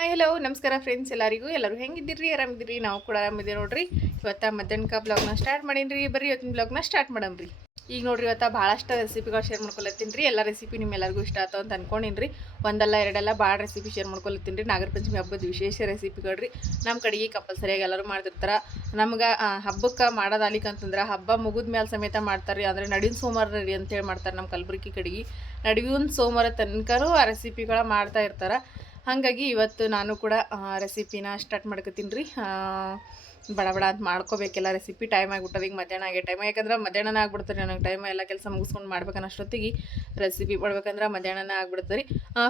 Hi hello ನಮಸ್ಕಾರ friends ಎಲ್ಲರಿಗೂ. ಎಲ್ಲರೂ ಹೆಂಗಿದ್ದೀರಿ? ಆರಾಮಿದ್ದೀರಿ? ನಾವು ಕೂಡ ಆರಾಮಿದ್ದೀವಿ ನೋಡ್ರಿ. ಇವತ್ತು ಮಧ್ಯಾಹ್ನಕ ಬ್ಲಾಗ್ನ ಸ್ಟಾರ್ಟ್ ಮಾಡೀನಿ ಬರೀ ಇವತ್ತಿನ ಬ್ಲಾಗ್ನ ಸ್ಟಾರ್ಟ್ ಮಾಡಮ್ರಿ. ಈಗ ನೋಡ್ರಿ ಇವತ್ತು ಭಾಳಷ್ಟು ರೆಸಿಪಿಗಳು ಶೇರ್ ಮಾಡ್ಕೊಳತ್ತೀನಿ ರೀ ಎಲ್ಲ ರೆಸಿಪಿ ನಿಮ್ಮೆಲ್ಲರಿಗೂ ಇಷ್ಟ ಆಯ್ತು ಅಂತ ಅನ್ಕೊಂಡಿನಿ ರೀ ಒಂದಲ್ಲ, ಎರಡಲ್ಲ ಭಾಳ ರೆಸಿಪಿ ಶೇರ್ ಮಾಡ್ಕೊಳತ್ತೀನಿ ರೀ ನಾಗರ ಪಂಚಮಿ ಹಬ್ಬದ ವಿಶೇಷ ರೆಸಿಪಿಗಳು ರೀ. ನಮ್ಮ ಕಡೆಗೆ ಕಂಪಲ್ಸರಿಯಾಗಿ ಎಲ್ಲರೂ ಮಾಡ್ತಿರ್ತಾರೆ. ನಮ್ಗೆ ಹಬ್ಬಕ್ಕೆ ಮಾಡೋದಾಲಿಕ್ ಅಂತಂದ್ರೆ ಹಬ್ಬ ಮುಗಿದ ಮೇಲೆ ಸಮೇತ ಮಾಡ್ತಾರೆ ರೀ ಅಂದರೆ ನಡುವಿನ ಸೋಮವಾರ ರೀ ಅಂತೇಳಿ ಮಾಡ್ತಾರೆ ನಮ್ಮ ಕಲಬುರಗಿ ಕಡೆಗೆ. ನಡುವಿನ ಸೋಮವಾರ ತನಕನೂ ಆ ರೆಸಿಪಿಗಳ ಮಾಡ್ತಾ ಇರ್ತಾರೆ. ಹಾಗಾಗಿ ಇವತ್ತು ನಾನು ಕೂಡ ರೆಸಿಪಿನ ಸ್ಟಾರ್ಟ್ ಮಾಡ್ಕೊತೀನಿ ರೀ. ಬಡ ಬಡ ಅಂತ ಮಾಡ್ಕೋಬೇಕೆಲ್ಲ ರೆಸಿಪಿ ಟೈಮ್ ಆಗಿಬಿಟ್ಟದ. ಈಗ ಮಧ್ಯಾಹ್ನ ಆಗಿ ಟೈಮ್ ಯಾಕಂದ್ರೆ ಮಧ್ಯಾಹ್ನ ಆಗ್ಬಿಡ್ತಾರೆ ನನಗೆ ಟೈಮ್ ಎಲ್ಲ ಕೆಲಸ ಮುಗಿಸ್ಕೊಂಡು ಮಾಡ್ಬೇಕನ್ನ ಅಷ್ಟೊತ್ತಿಗೆ ರೆಸಿಪಿ ಮಾಡ್ಬೇಕಂದ್ರೆ ಮಧ್ಯಾಹ್ನ ಆಗ್ಬಿಡ್ತಾರೆ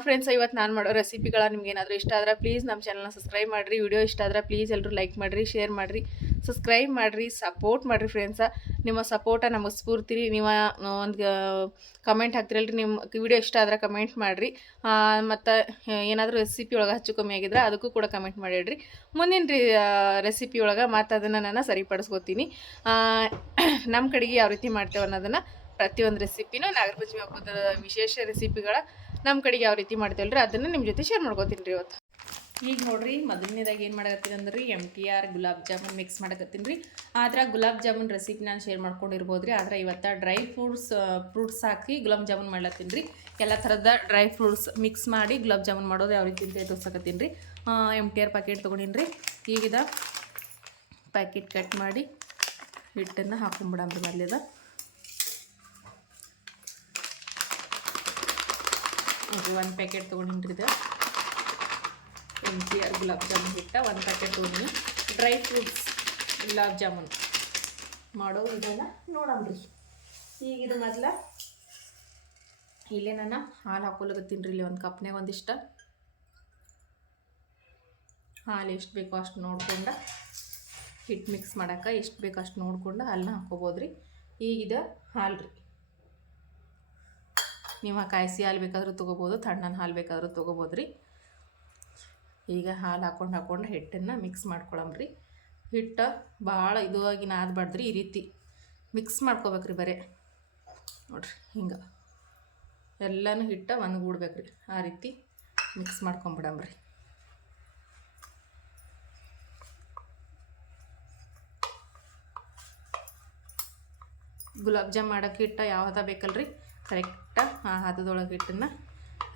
ಫ್ರೆಂಡ್ಸ್ ಇವತ್ತು ನಾನು ಮಾಡೋ ರೆಸಿಪಿಗಳ ನಿಮ್ಗೆ ಏನಾದರೂ ಇಷ್ಟ ಆದ್ರೆ ಪ್ಲೀಸ್ ನಮ್ಮ ಚಾನಲ್ನ ಸಬ್ಸ್ಕ್ರೈಬ್ ಮಾಡಿರಿ. ವಿಡಿಯೋ ಇಷ್ಟ ಆದ್ರೆ ಪ್ಲೀಸ್ ಎಲ್ಲರೂ ಲೈಕ್ ಮಾಡಿರಿ ಶೇರ್ ಮಾಡಿರಿ. ಸಬ್ಸ್ಕ್ರೈಬ್ ಮಾಡಿರಿ ಸಪೋರ್ಟ್ ಮಾಡಿರಿ ಫ್ರೆಂಡ್ಸ ನಿಮ್ಮ ಸಪೋರ್ಟ ನಮಗೆ ಸ್ಫೂರ್ತಿ ರೀ. ನೀವು ಒಂದು ಕಮೆಂಟ್ ಹಾಕ್ತಿರಲ್ರಿ ನಿಮ್ಮ ವಿಡಿಯೋ ಇಷ್ಟ ಆದ್ರೆ ಕಮೆಂಟ್ ಮಾಡಿರಿ. ಮತ್ತು ಏನಾದರೂ ರೆಸಿಪಿ ಒಳಗೆ ಹೆಚ್ಚು ಕಮ್ಮಿ ಆಗಿದ್ರೆ ಅದಕ್ಕೂ ಕೂಡ ಕಮೆಂಟ್ ಮಾಡಿಡ್ರಿ ಮುಂದಿನ ರೀ ರೆಸಿಪಿ ಒಳಗೆ ಮತ್ತು ಅದನ್ನು ನಾನು ಸರಿಪಡಿಸ್ಕೋತೀನಿ. ನಮ್ಮ ಕಡೆಗೆ ಯಾವ ರೀತಿ ಮಾಡ್ತೇವೆ ಅನ್ನೋದನ್ನು ಪ್ರತಿಯೊಂದು ರೆಸಿಪಿನೂ ನಾಗರ ಪಂಚಮಿ ಹಬ್ಬದ ವಿಶೇಷ ರೆಸಿಪಿಗಳ ನಮ್ಮ ಕಡೆಗೆ ಯಾವ ರೀತಿ ಮಾಡ್ತೇವಲ್ರಿ ಅದನ್ನು ನಿಮ್ಮ ಜೊತೆ ಶೇರ್ ಮಾಡ್ಕೋತೀನಿ ರೀ ಇವತ್ತು. ಈಗ ನೋಡ್ರಿ, ಮೊದಲನೇದಾಗಿ ಏನು ಮಾಡಕತ್ತೀನಿ ಅಂದ್ರೆ ರೀ M T R gulab jamun mix ಮಾಡಕತ್ತೀನಿ ರೀ. ಆದ್ರೆ ಗುಲಾಬ್ ಜಾಮೂನ್ ರೆಸಿಪಿ ನಾನು ಶೇರ್ ಮಾಡ್ಕೊಂಡಿರ್ಬೋದು ರೀ. ಆದ್ರೆ ಇವತ್ತು ಡ್ರೈ ಫ್ರೂಟ್ಸ್ ಫ್ರೂಟ್ಸ್ ಹಾಕಿ ಗುಲಾಬ್ ಜಾಮೂನ್ ಮಾಡ್ಲತ್ತೀನಿ ರೀ. ಎಲ್ಲ ಥರದ ಡ್ರೈ ಫ್ರೂಟ್ಸ್ ಮಿಕ್ಸ್ ಮಾಡಿ ಗುಲಾಬ್ ಜಾಮೂನ್ ಮಾಡೋದು ಯಾವ ರೀತಿ ಅಂತ ತೋರ್ಸಕತ್ತೀನಿ ರೀ. ಎಂ ಟಿ ಆರ್ ಪ್ಯಾಕೆಟ್ ತೊಗೊಂಡಿನಿ ರೀ. ಈಗಿದ ಪ್ಯಾಕೆಟ್ ಕಟ್ ಮಾಡಿ ಹಿಟ್ಟನ್ನು ಹಾಕೊಂಡ್ಬಿಡಮ್ರಿ ಮೊದಲಿದ ಒಂದು ಪ್ಯಾಕೆಟ್ ಇದು M G R gulab jamun ಹಿಟ್ಟ, ಒಂದು ಪ್ಯಾಕೆಟ್ ತೊಗೊಂಡಿನಿ ಡ್ರೈ ಫ್ರೂಟ್ಸ್, ಗುಲಾಬ್ ಜಾಮೂನ್ ಮಾಡೋ ಇದನ್ನು ನೋಡಮ್ರಿ ಈಗ ಇದು ಮೊದಲ ಇಲ್ಲೇ ನಾನು ಹಾಲು ಹಾಕೊಲಗತ್ತೀನಿ ರೀ ಇಲ್ಲಿ ಒಂದು ಕಪ್ನಾಗ ಒಂದಿಷ್ಟ. ಹಾಲು ಎಷ್ಟು ಬೇಕೋ ಅಷ್ಟು ನೋಡ್ಕೊಂಡು ಹಿಟ್ಟು ಮಿಕ್ಸ್ ಮಾಡೋಕೆ ಎಷ್ಟು ಬೇಕು ಅಷ್ಟು ನೋಡಿಕೊಂಡು ಅಲ್ಲ ಹಾಕ್ಕೋಬೋದು ರೀ ಈಗಿದ ಹಾಲು ರೀ. ನೀವು ಕಾಯಿಸಿ ಹಾಲು ಬೇಕಾದರೂ ತೊಗೋಬೋದು, ತಣ್ಣನ ಹಾಲು ಬೇಕಾದರೂ ತೊಗೋಬೋದು ರೀ ಈಗ ಹಾಲು ಹಾಕೊಂಡು ಹಾಕೊಂಡು ಹಿಟ್ಟನ್ನು ಮಿಕ್ಸ್ ಮಾಡ್ಕೊಳಮ್ರಿ ಹಿಟ್ಟು ಭಾಳ ಇದು ಆಗಿ ನಾದ್ಬಾರ್ದ್ರಿ ಈ ರೀತಿ. ಮಿಕ್ಸ್ ಮಾಡ್ಕೋಬೇಕ್ರಿ ಬರೀ. ನೋಡ್ರಿ ಹಿಂಗೆ. ಎಲ್ಲನೂ ಹಿಟ್ಟು ಒಂದುಗೂಡ್ಬೇಕ್ರಿ ಆ ರೀತಿ ಮಿಕ್ಸ್ ಮಾಡ್ಕೊಂಬಿಡಮ್ರಿ ಗುಲಾಬ್ ಜಾಮ್ ಮಾಡೋಕೆ ಹಿಟ್ಟು ಯಾವ ಹದ ಬೇಕಲ್ರಿ? ಕರೆಕ್ಟಾಗಿ ಆ? ಹದದೊಳಗೆ ಹಿಟ್ಟನ್ನು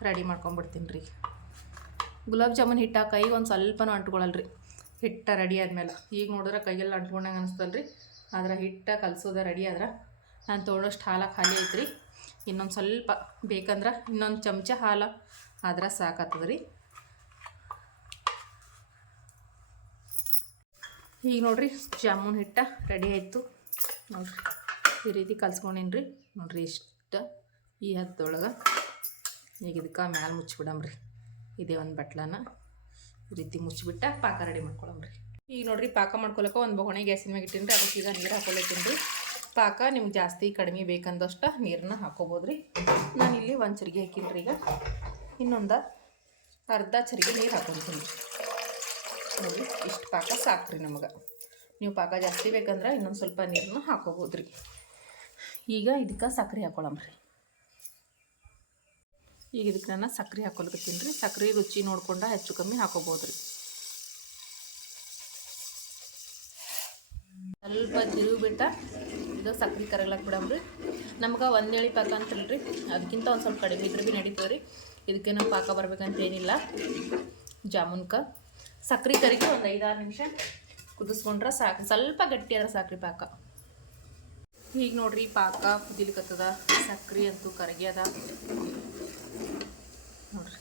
ರೆಡಿ ಮಾಡ್ಕೊಂಬಿಡ್ತೀನಿ ರೀ. ಗುಲಾಬ್ ಜಾಮೂನ್ ಹಿಟ್ಟು ಕೈಗೆ ಒಂದು ಸ್ವಲ್ಪನೂ ರೀ ಹಿಟ್ಟು ರೆಡಿ ಆದ್ಮೇಲೆ. ಈಗ ನೋಡಿದ್ರೆ ಕೈಗೆಲ್ಲ ಅಂಟ್ಕೊಂಡಂಗೆ ಅನಿಸ್ತಲ್ರಿ ಆದ್ರೆ ಹಿಟ್ಟು ಕಲಸೋದ ರೆಡಿ ಆದ್ರೆ ನಾನು ತೋಡೋಷ್ಟು ಹಾಲು ಖಾಲಿ ಐತ್ರಿ. ಇನ್ನೊಂದು ಸ್ವಲ್ಪ ಬೇಕಂದ್ರೆ ಇನ್ನೊಂದು ಚಮಚ ಹಾಲು ಆದ್ರೆ ಸಾಕಾಗ್ತದೆ ರೀ. ಈಗ ನೋಡಿರಿ ಜಾಮೂನ್ ಹಿಟ್ಟ ರೆಡಿ ಆಯಿತು. ನೋಡ್ರಿ. ಈ ರೀತಿ ಕಲ್ಸ್ಕೊಂಡೇನ್ರಿ. ನೋಡ್ರಿ ಇಷ್ಟ ಈ ಹತ್ತೊಳಗೆ. ಈಗ ಇದಕ್ಕೆ ಮ್ಯಾಲೆ ಮುಚ್ಚಿಬಿಡಮ್ರಿ ಇದೇ ಒಂದು ಬಟ್ಲನ ಈ ರೀತಿ ಮುಚ್ಚಿಬಿಟ್ಟ ಪಾಕ ರೆಡಿ ಮಾಡ್ಕೊಳಮ್ರಿ ಈಗ ನೋಡ್ರಿ ಪಾಕ ಮಾಡ್ಕೊಳಕ್ಕೆ ಒಂದು ಬೊಗಣೆ ಗ್ಯಾಸಿನ ಮ್ಯಾಗ ಇಟ್ಟಿನಿ ರೀ ಅದಕ್ಕೆ ಈಗ ನೀರು ಹಾಕೊಳತ್ತೀನಿ ರೀ ಪಾಕ ನಿಮ್ಗೆ ಜಾಸ್ತಿ ಕಡಿಮೆ ಬೇಕಂದಷ್ಟು ನೀರನ್ನ ಹಾಕೋಬೋದು ರೀ ನಾನು ಇಲ್ಲಿ ಒಂದು ಚರಿಗೆ ಹಾಕಿನಿ ರೀ ಈಗ. ಇನ್ನೊಂದು ಅರ್ಧ ಚರಿಗೆ ನೀರು ಹಾಕೊತೀನಿ. ನೋಡಿ ಇಷ್ಟು ಪಾಕ ಸಾಕ್ರಿ ನಮಗೆ. ನೀವು ಪಾಕ ಜಾಸ್ತಿ ಬೇಕಂದ್ರೆ ಇನ್ನೊಂದು ಸ್ವಲ್ಪ ನೀರನ್ನ ಹಾಕೋಬೋದು ರೀ ಈಗ ಇದಕ್ಕೆ ಸಕ್ಕರೆ ರೀ. ಈಗ ಇದಕ್ಕೆ ನಾನು ಸಕ್ಕರೆ ಹಾಕೊಳಕತ್ತೀನಿ ರೀ. ಸಕ್ಕರೆ ರುಚಿ ನೋಡ್ಕೊಂಡು ಹೆಚ್ಚು ಕಮ್ಮಿ ಹಾಕೋಬೋದು ರೀ ಸ್ವಲ್ಪ ತಿರುಗಿ ಬಿಟ್ಟ ಇದು ಸಕ್ಕರೆ ಕರಗ್ಲಾಕ್ ಬಿಡಮ್ರಿ ನಮ್ಗೆ ಒಂದೇಳಿ ಪಾಕ ಅಂತಲ್ರಿ ಅದಕ್ಕಿಂತ ಒಂದು ಸ್ವಲ್ಪ ಕಡಿಮೆ ಇದ್ರೆ ಭೀ ನಡೀತದೆ ರೀ. ನಾವು ಪಾಕ ಬರ್ಬೇಕಂತ ಏನಿಲ್ಲ. ಜಾಮೂನ್ಕ. ಸಕ್ಕರೆ ಕರಿಗೆ ಒಂದು ಐದಾರು ನಿಮಿಷ ಕುದಿಸ್ಕೊಂಡ್ರೆ ಸಾಕು. ಸ್ವಲ್ಪ ಗಟ್ಟಿ ಸಾಕ್ರಿ ಪಾಕ. ಈಗ ನೋಡ್ರಿ ಪಾಕ ಕುದಿಲಿಕತ್ತದ. ಸಕ್ರೆ ಅಂತೂ ಕರಗ್ಯದ ನೋಡ್ರಿ.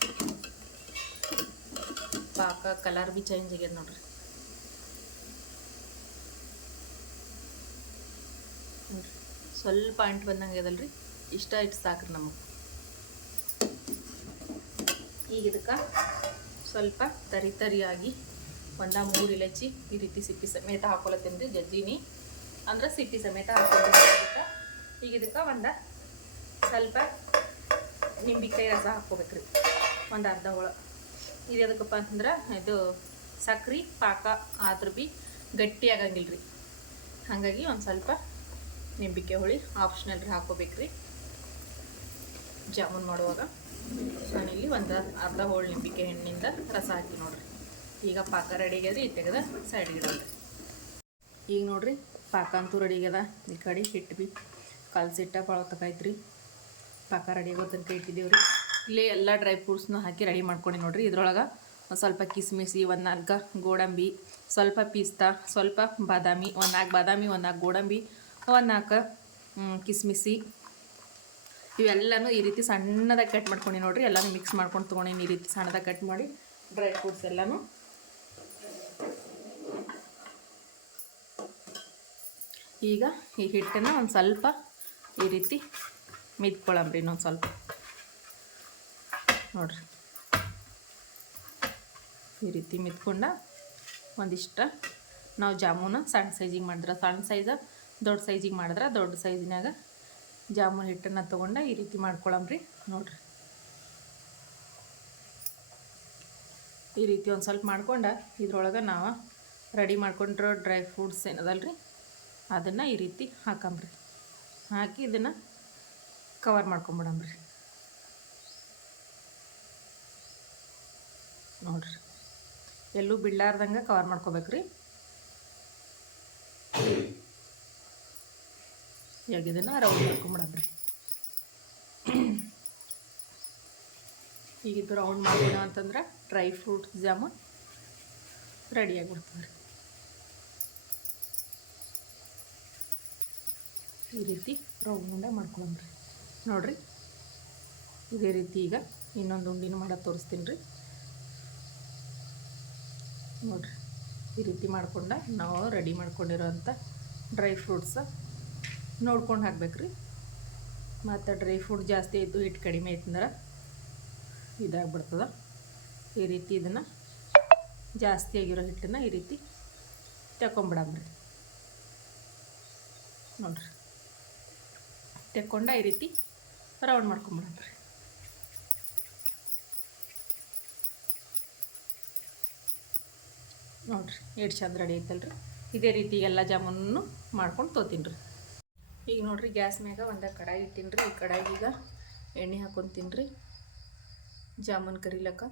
ಪಾಕ ಕಲರ್ ಬಿ ಚೇಂಜ್ ಆಗ್ಯದ ನೋಡ್ರಿ. ಸ್ವಲ್ಪ ಅಂಟು ಬಂದಂಗೆ ಅದಲ್ರಿ. ಇಷ್ಟ ಇಟ್ಟು ಸಾಕ್ರಿ ನಮಗೆ. ಈಗ ಇದಕ್ಕೆ ಸ್ವಲ್ಪ ತರಿ ತರಿಯಾಗಿ ಒಂದ ಮೂರು ಇಲಚಿ ಈ ರೀತಿ ಸಿಪ್ಪಿ ಸಮೇತ ಹಾಕೊಳತ್ತೇನೆ ರೀ ಜಜ್ಜಿನಿ ಅಂದ್ರೆ ಸಿಟ್ಟಿ ಸಮೇತ ಹಾಕೋಬೇಕು ಈಗ ಇದಕ್ಕೆ ಒಂದು ಸ್ವಲ್ಪ ನಿಂಬಿಕಾಯಿ ರಸ ಹಾಕ್ಕೋಬೇಕ್ರಿ. ಒಂದು ಅರ್ಧ ಹೋಳ ಇದು ಎದಕ್ಕಪ್ಪ ಅಂತಂದ್ರೆ ಇದು ಸಕ್ರೆ, ಪಾಕ, ಆದ್ರೂ ಭೀ ಗಟ್ಟಿ ಆಗಂಗಿಲ್ಲ ರೀ ಹಾಗಾಗಿ ಒಂದು ಸ್ವಲ್ಪ ನಿಂಬಿಕೆ ಹುಳಿ ಆಪ್ಷನಲ್ ರೀ ಹಾಕೋಬೇಕ್ರಿ ಜಾಮೂನ್ ಮಾಡುವಾಗ ನಾನಿಲ್ಲಿ ಒಂದು ಅರ್ಧ ಹೋಳು ನಿಂಬಿಕೆ ಹಣ್ಣಿಂದ ರಸ ಹಾಕಿ ನೋಡ್ರಿ. ಈಗ ಪಾಕ ರೆಡಿ ಆಗಿದ್ರೆ ಈ ತೆಗೆದ ಸೈಡ್ಗೆ ಈಗ ನೋಡ್ರಿ ಪಾಕ ಅಂತೂ ರೆಡಿ ಆಗ್ಯದ. ಈ ಕಡೆ ಹಿಟ್ಟು ಬಿ ಕಲ್ಸಿಟ್ಟ ರೀ ಪಾಕ ರೆಡಿ ಆಗೋ ತನಕ ಇಟ್ಟಿದ್ದೀವಿ ರೀ. ಇಲ್ಲೇ ಎಲ್ಲ ಡ್ರೈ ಫ್ರೂಟ್ಸ್ನ ಹಾಕಿ ರೆಡಿ ಮಾಡ್ಕೊಂಡು ನೋಡಿರಿ. ಇದ್ರೊಳಗೆ ಒಂದು ಸ್ವಲ್ಪ ಕಿಸ್ಮಿಸಿ, ಒಂದು ನಾಲ್ಕು ಗೋಡಂಬಿ, ಸ್ವಲ್ಪ ಪಿಸ್ತಾ, ಸ್ವಲ್ಪ ಬಾದಾಮಿ, ಒಂದು ನಾಲ್ಕು ಬಾದಾಮಿ, ಒಂದು ನಾಲ್ಕು ಗೋಡಂಬಿ, ಒಂದು ನಾಲ್ಕು ಕಿಸ್ಮಿಸಿ. ಇವೆಲ್ಲನೂ ಈ ರೀತಿ ಸಣ್ಣದಾಗಿ ಕಟ್ ಮಾಡ್ಕೊಂಡು ನೋಡಿರಿ. ಎಲ್ಲನೂ ಮಿಕ್ಸ್ ಮಾಡ್ಕೊಂಡು ತೊಗೊಂಡಿನಿ ಈ ರೀತಿ ಸಣ್ಣದಾಗಿ ಕಟ್ ಮಾಡಿ ಡ್ರೈ ಫ್ರೂಟ್ಸ್ ಎಲ್ಲನೂ. ಈಗ ಈ ಹಿಟ್ಟನ್ನು ಒಂದು ಸ್ವಲ್ಪ ಈ ರೀತಿ ಮಿದ್ಕೊಳ್ಳಂಬ್ರಿ ಇನ್ನೊಂದು ಸ್ವಲ್ಪ. ನೋಡ್ರಿ. ಈ ರೀತಿ ಮಿದ್ಕೊಂಡ ಒಂದಿಷ್ಟ ನಾವು ಜಾಮೂನ ಸಣ್ಣ ಸೈಜಿಗೆ ಮಾಡಿದ್ರೆ, ಸಣ್ಣ ಸೈಜ ದೊಡ್ಡ ಸೈಜಿಗೆ ಮಾಡಿದ್ರೆ, ದೊಡ್ಡ ಸೈಜಿನಾಗ ಜಾಮೂನ್ ಹಿಟ್ಟನ್ನು ತೊಗೊಂಡ ಈ ರೀತಿ ಮಾಡ್ಕೊಳ್ಳಂಬ್ರಿ ನೋಡ್ರಿ. ಈ ರೀತಿ ಒಂದು ಸ್ವಲ್ಪ ಮಾಡ್ಕೊಂಡು ಇದ್ರೊಳಗೆ ನಾವು ರೆಡಿ ಮಾಡ್ಕೊಂಡಿರೋ ಡ್ರೈ ಫ್ರೂಟ್ಸ್ ಏನದಲ್ರಿ? ಅದನ್ನು ಈ ರೀತಿ ಹಾಕಂಬ್ರಿ. ಹಾಕಿ ಇದನ್ನು ಕವರ್ ಮಾಡ್ಕೊಂಬಿಡಂಬ್ರಿ. ನೋಡ್ರಿ. ಎಲ್ಲೂ ಬಿಡ್ಲಾರ್ದಂಗೆ ಕವರ್ ಮಾಡ್ಕೋಬೇಕ್ರಿ. ಈಗ ಇದನ್ನು ರೌಂಡ್ ಮಾಡ್ಕೊಂಬಿಡಂಬ್ರಿ. ಈಗ ರೌಂಡ್ ಮಾಡೋಣ ಅಂತಂದ್ರೆ ಡ್ರೈ ಫ್ರೂಟ್ ಜಾಮೂನ್ ರೆಡಿ ಆಗಿಬಿಡ್ತದೆ ಈ ರೀತಿ ರೌಂಡ ಮಾಡ್ಕೊಳಂಬ್ರಿ ನೋಡಿರಿ, ಇದೇ ರೀತಿ ಈಗ ಇನ್ನೊಂದು ಉಂಡಿನ ಮಾಡೋದು ತೋರಿಸ್ತೀನಿ ರೀ ನೋಡಿರಿ, ಈ ರೀತಿ ಮಾಡ್ಕೊಂಡ ನಾವು ರೆಡಿ ಮಾಡ್ಕೊಂಡಿರೋಂಥ ಡ್ರೈ ಫ್ರೂಟ್ಸ ನೋಡ್ಕೊಂಡು ಹಾಕ್ಬೇಕು ರೀ ಮತ್ತು ಡ್ರೈ ಫ್ರೂಟ್ ಜಾಸ್ತಿ ಆಯಿತು ಹಿಟ್ಟು ಕಡಿಮೆ ಆಯ್ತಂದ್ರೆ ಇದಾಗ್ಬಿಡ್ತದ. ಈ ರೀತಿ ಇದನ್ನು ಜಾಸ್ತಿ ಆಗಿರೋ ಹಿಟ್ಟನ್ನು ಈ ರೀತಿ ತಗೊಂಬಿಡಮ್ರಿ ನೋಡ್ರಿ. ತೆಕ್ಕೊಂಡ ಈ ರೀತಿ ರೌಂಡ್ ಮಾಡ್ಕೊಂಬಿಡಮ್ರಿ ನೋಡ್ರಿ ಎಷ್ಟು ಚಂದ ರೆಡಿ ಐತಲ್ರಿ. ಇದೇ ರೀತಿ ಎಲ್ಲ ಜಾಮೂನು ಮಾಡ್ಕೊಂಡು ತೊತೀನಿ ರೀ ಈಗ ನೋಡಿರಿ, ಗ್ಯಾಸ್ ಮ್ಯಾಗ ಒಂದು ಕಡಾಯಿ ಇಟ್ಟೀನಿ ರೀ ಈ ಈಗ ಎಣ್ಣೆ ಹಾಕೊತೀನಿ ರೀ ಜಾಮೂನ್ ಕರಿಲಕ್ಕ